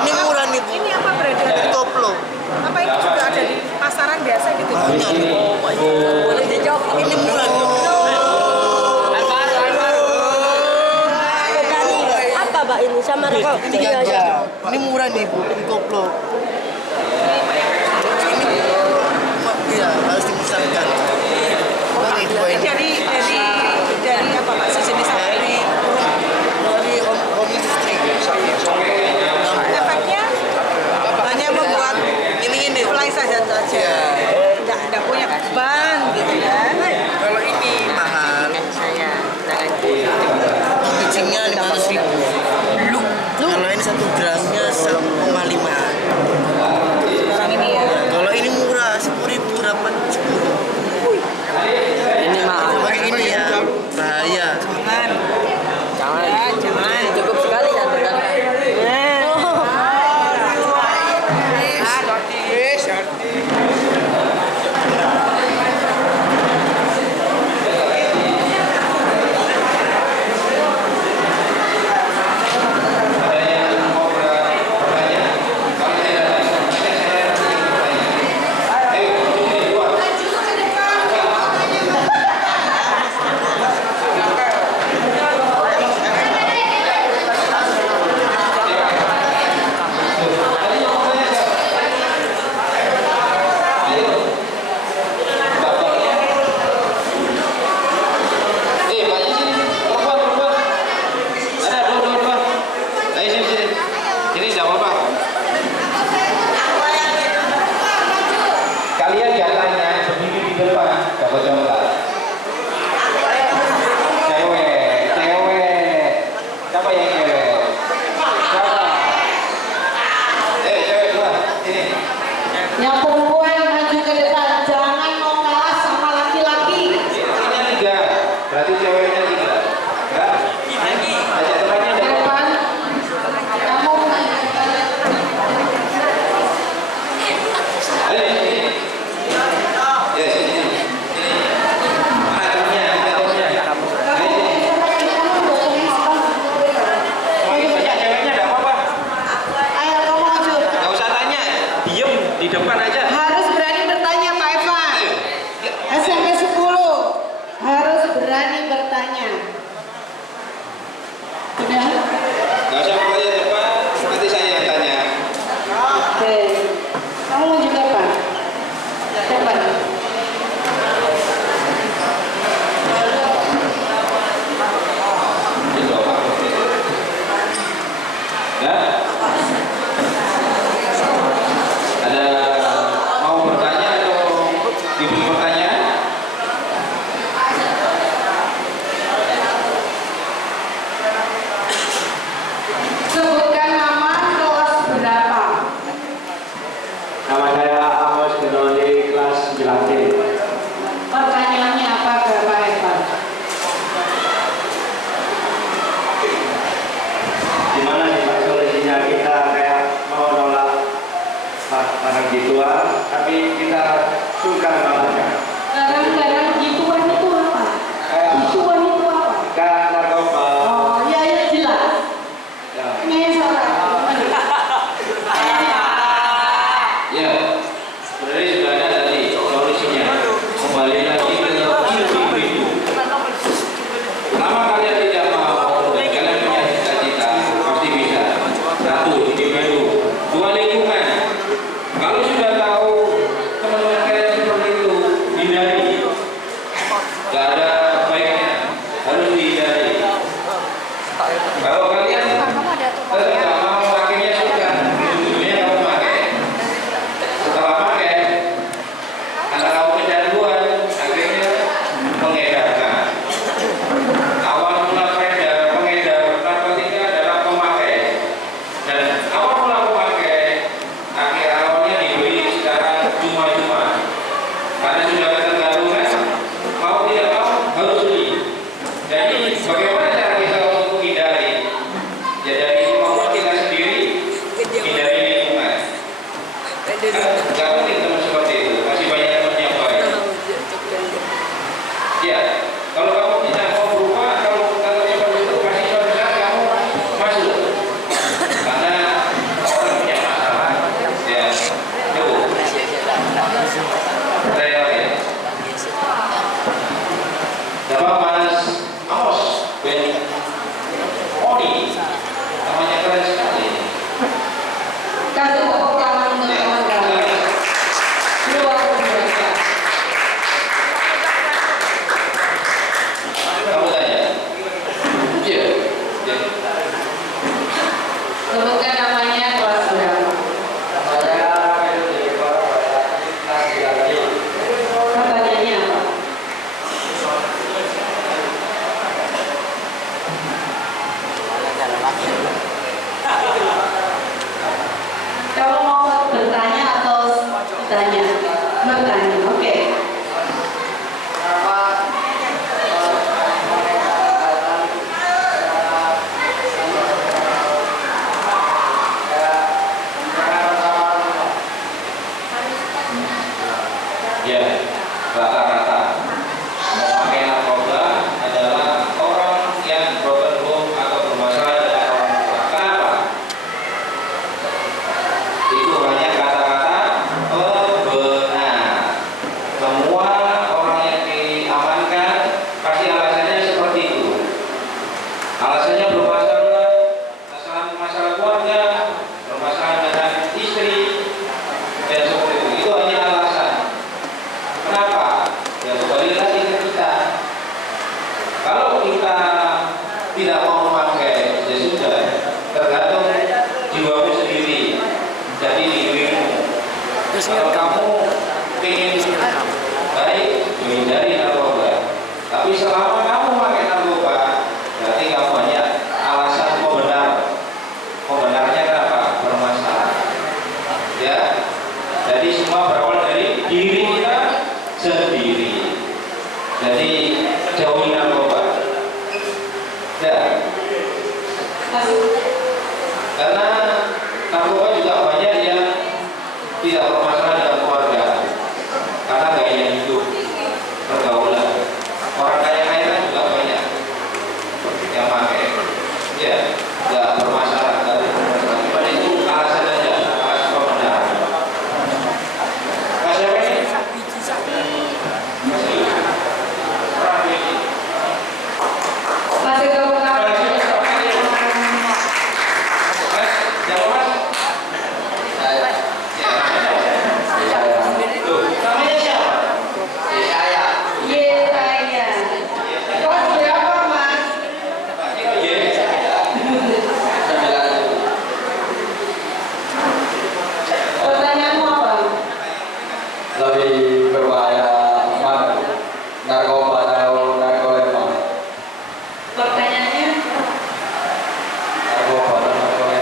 ini murah nih Bu. Ini apa beredar? Dari koplo. Apa ini juga ada di pasaran biasa gitu? Banyak nih. Boleh dijawab. Ini murah nih. Apa Pak ini sama rokok? Ini ganja. Ini murah nih Bu. Ini koplo. Ini iya harus dimusnahkan. Ini dua ini. Dari apa Pak? Sejenis apa ini? Dari home industry. Efeknya hanya membuat ini mulai saja. Tidak punya ban gitu ya. Kalau ini mahal. Bijinya 500.000. Kalau ini 1 gramnya 1,5. Sekarang ini ya. Kalau ini murah 10.000 dapat 10. Ini mahal. Pakai ini ya. Bahaya. Jangan. Cukup sekali ya. Kalian jatahnya berdiri di depan, dapat coklat. Cewek. Siapa yang cewek? Siapa? Cewek dua. Sini. Yang perempuan maju ke depan, jangan mau kalah sama laki-laki. Ini 3. Berarti ceweknya 3. Enggak? Ajak temannya dari Depan, kamu Ayo sini. Ya sini. Mana temannya? Ayo sini. Banyak ceweknya enggak apa-apa. ayo kamu maju. Enggak usah tanya. Diem di depan aja. Harus berani bertanya Pak Evan. SMP 10 harus berani bertanya. Sudah? Enggak usah pokoknya depan, nanti saya yang tanya. Oke. Kamu maju ke depan. Depan. Itu apa? Ya? Ada mau bertanya atau diberi pertanyaan? Sebutkan nama kelas berapa? Nama saya Amos Genoli kelas 9D. Pertanyaannya apa Bapak Evan? Gimana nih Pak solusinya kita kayak mau nolak barang gituan, tapi kita suka nolaknya. Kadang-kadang gituan itu apa? Gituan itu apa? Kayak narkoba. Oh, ya jelas. Ya. Ini salah. Ya. Sebenarnya sudah ada tadi solusinya. Kembali lagi ke individu. Pertama kalian tidak mau dan kalian punya cita-cita, pasti bisa. 1, individu. 2, lingkungan. Kalau sudah tahu nggak ada baiknya, harus dihindari. Kalau kalian tetap nggak mau pakainya sudah, ujungnya kamu pakai. Setelah pakai, anak kamu kecanduan, akhirnya mengedarkan. Awal mula pengedar narkotika adalah pemakai, dan awal mula pemakai, akhir awalnya dibeli secara cuma-cuma. Karena sudah ketergantungan, mau tidak mau harus beli. Jadi bagaimana cara kita untuk menghindari? Ya dari kemampuan kita sendiri, hindari lingkungan. Gak penting teman seperti itu, masih banyak teman yang baik. Ya, kalau kamu tidak mau berubah, kalau seperti itu pasti suatu saat kamu masuk. Karena orang punya masalah. Ya, coba. Saya ya. Nama Mas Amos Ben Oni, namanya keren sekali. Kasih tepuk tangan untuk teman-teman. Luar biasa. Kamu tanya? Iya. Sebutkan namanya, kelas berapa? Pertanyaannya apa? Kalau mau bertanya atau tanya? Bertanya, oke. Ya, rata-rata memakai narkoba adalah orang yang broken home atau bermasalah dengan orang tua. Kenapa? Itu hanya kata-kata benar. Semua orang yang diamankan pasti alasannya seperti itu. Alasannya bermasalah, masalah keluarga, bermasalah dengan istri, dan seperti itu. Itu hanya alasan. Kenapa? Ya kembali lagi ke kita. Kalau kita tidak mau memakai, ya sudah, tergantung jiwamu sendiri. Jadi dirimu. Kalau kamu ingin baik, menghindari narkoba. Tapi selama kamu memakai narkoba, berarti kamu hanya alasan pembenar. Pembenarnya kenapa? Bermasalah. Ya. Jadi semua berawal dari diri kita sendiri. Jadi jauhi narkoba. Ya. Karena narkoba juga banyak yang tidak bermasalah dengan keluarga. Karena gaya hidup, pergaulan. Orang kaya kan juga banyak yang pakai. Ya, nggak bermasalah. Cuma itu alasan aja, alasan pembenar. Mas siapa ini? Masih tepuk tangan. Mas, siapa mas? Tuh, namanya siapa? Yesaya. Kelas berapa, Mas? Pertanyaanmu apa? Lebih berbahaya mana? Narkoba atau narkoba? Pertanyaannya Narkoba atau narkoba?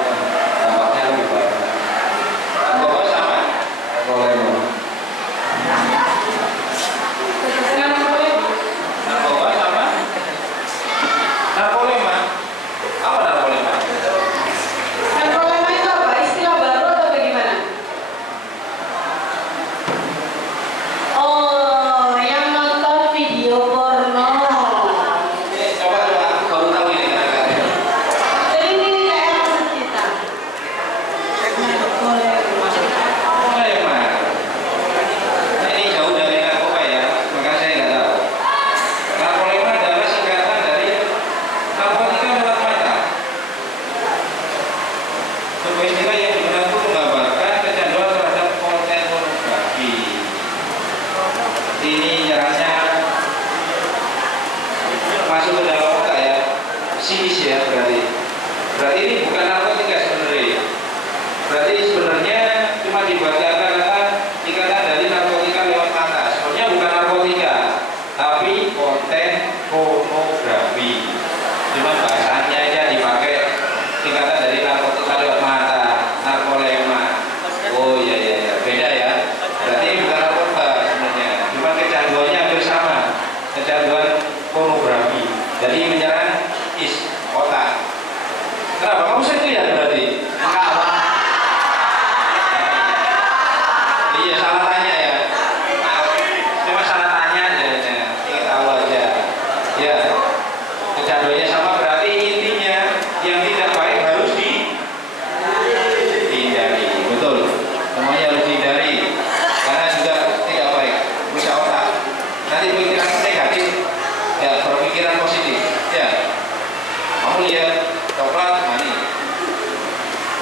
Dampaknya lebih baik. Narkoba sama? Narkoba. kenapa boleh? Narkoba sama? Narkolema? Apa narkolema? Narkolema itu apa? Istilah baru atau bagaimana? Oh, yang nonton video porno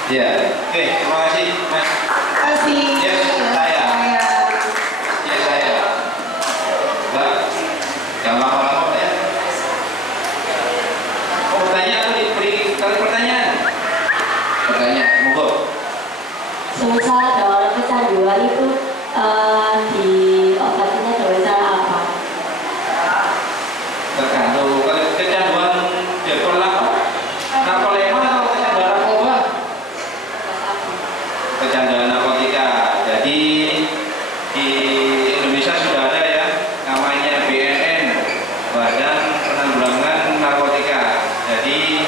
Ya, oke, terima kasih Mas. Kasih. Ya, saya. Ya, saya. Mbak, jangan lama-lama ya. Oh, pertanyaan diberi kali pertanyaan. Pertanyaan, monggo. Semisal ada orang kecanduan itu diobatinya dengan cara apa? Tergantung kalau kecanduan narkoba atau kecanduan narkoba. Kecanduan narkotika. Jadi di Indonesia sudah ada ya namanya BNN, Badan Penanggulangan Narkotika. Jadi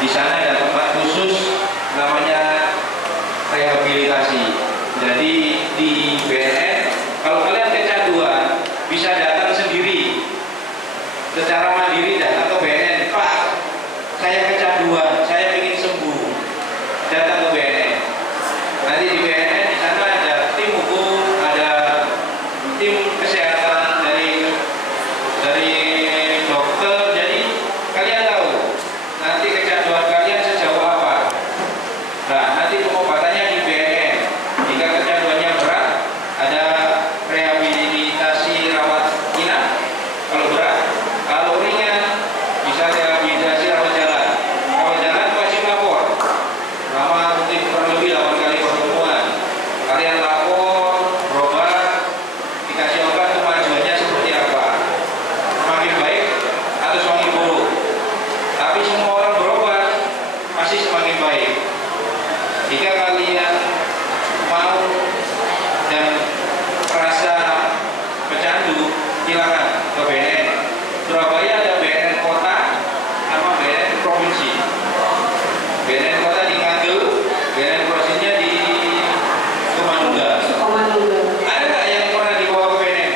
di sana ada tempat khusus namanya rehabilitasi. Jadi di BNN kalau kalian kecanduan bisa datang sendiri secara mandiri, datang ke BNN. Pak, saya kecanduan, saya ingin sembuh, datang ke BNN. Nanti di BNN di sana ada tim hukum, ada tim kesehatan dari dokter. Jadi kalian tahu nanti kecanduan kalian sejauh apa. Nah, nanti pengobatannya di BNN. Jika kecanduannya berat, ada rehabilitasi rawat inap. Kalau berat, kalau ringan bisa rehabilitasi rawat jalan. Rawat jalan wajib lapor. Lama mungkin kurang lebih 8 kali pertemuan. Kalian lapor, berobat, dikasih obat, kemajuannya seperti apa? Semakin baik atau semakin buruk? Tapi semua orang berobat pasti semakin baik. Jika kalian mau dan merasa pecandu, silakan ke BNN. Surabaya ada BNN kota sama BNN provinsi. BNN kota di Ngagel, BNN provinsinya di Tumandungga. Ada nggak yang pernah dibawa ke BNN?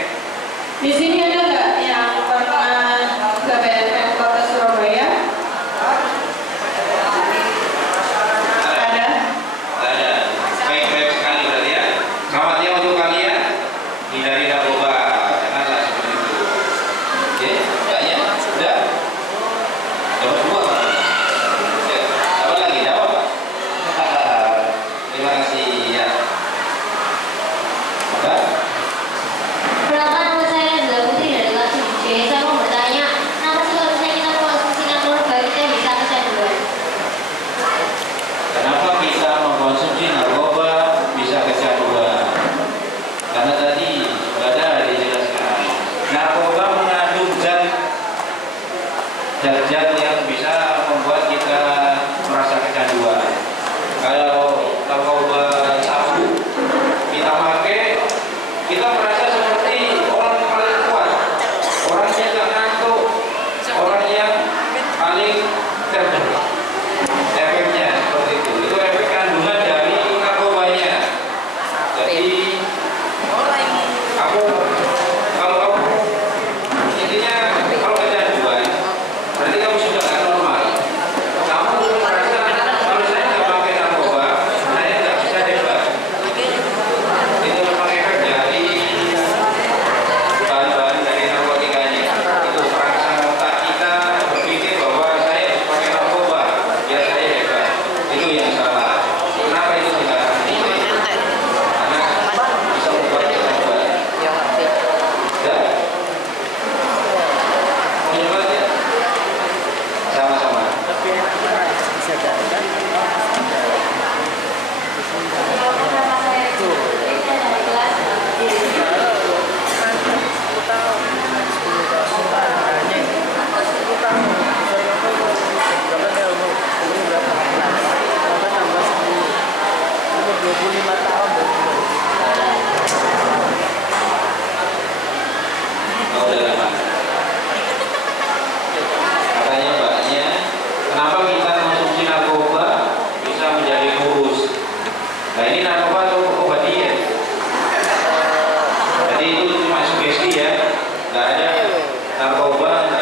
Di sini ada nggak yang pernah ke BNN Kota Surabaya? Ada. Ada. Baik-baik sekali berarti ya. Selamat ya untuk kalian. Hindari narkoba. Janganlah seperti itu. Oke, enggak ya? Sudah. Dapat 2. Ya. Apa lagi? Dapat Pak? Terima kasih ya. Ada? Perkenalkan, nama saya Zula Putri dari kelas 7C. Saya mau bertanya, kenapa sih kalau misalnya kita mengkonsumsi narkoba kita bisa kecanduan? Kenapa kita mengkonsumsi narkoba bisa kecanduan? Karena tadi sudah ada dijelaskan. Narkoba mengandung zat-zat yang bisa membuat kita merasa kecanduan. Kalau narkoba sabu kita pakai, kita merasa seperti orang paling kuat, orang yang tak ngantuk, orang yang paling cerdas. Efeknya seperti itu efek kandungan dari narkobanya. Jadi kalau kamu intinya kalau kecanduan berarti kamu sudah nggak normal. Kamu merasa kalau saya nggak pakai narkoba, saya nggak bisa hebat. Itu memang efek dari bahan-bahan dari narkotikanya. Itu perangsang otak kita berpikir bahwa saya harus pakai narkoba biar saya hebat. Itu yang salah. Kenapa itu tidak boleh? Karena bisa membuat kita hebat. Ya? Hebat ya? Sama-sama. Nama saya Putri dari kelas 7C. Oh, udah lama. Katanya mbaknya, kenapa kita konsumsi narkoba bisa menjadi kurus? Nah ini narkoba atau obat diet? Jadi itu cuma sugesti ya, nggak ada narkoba, nggak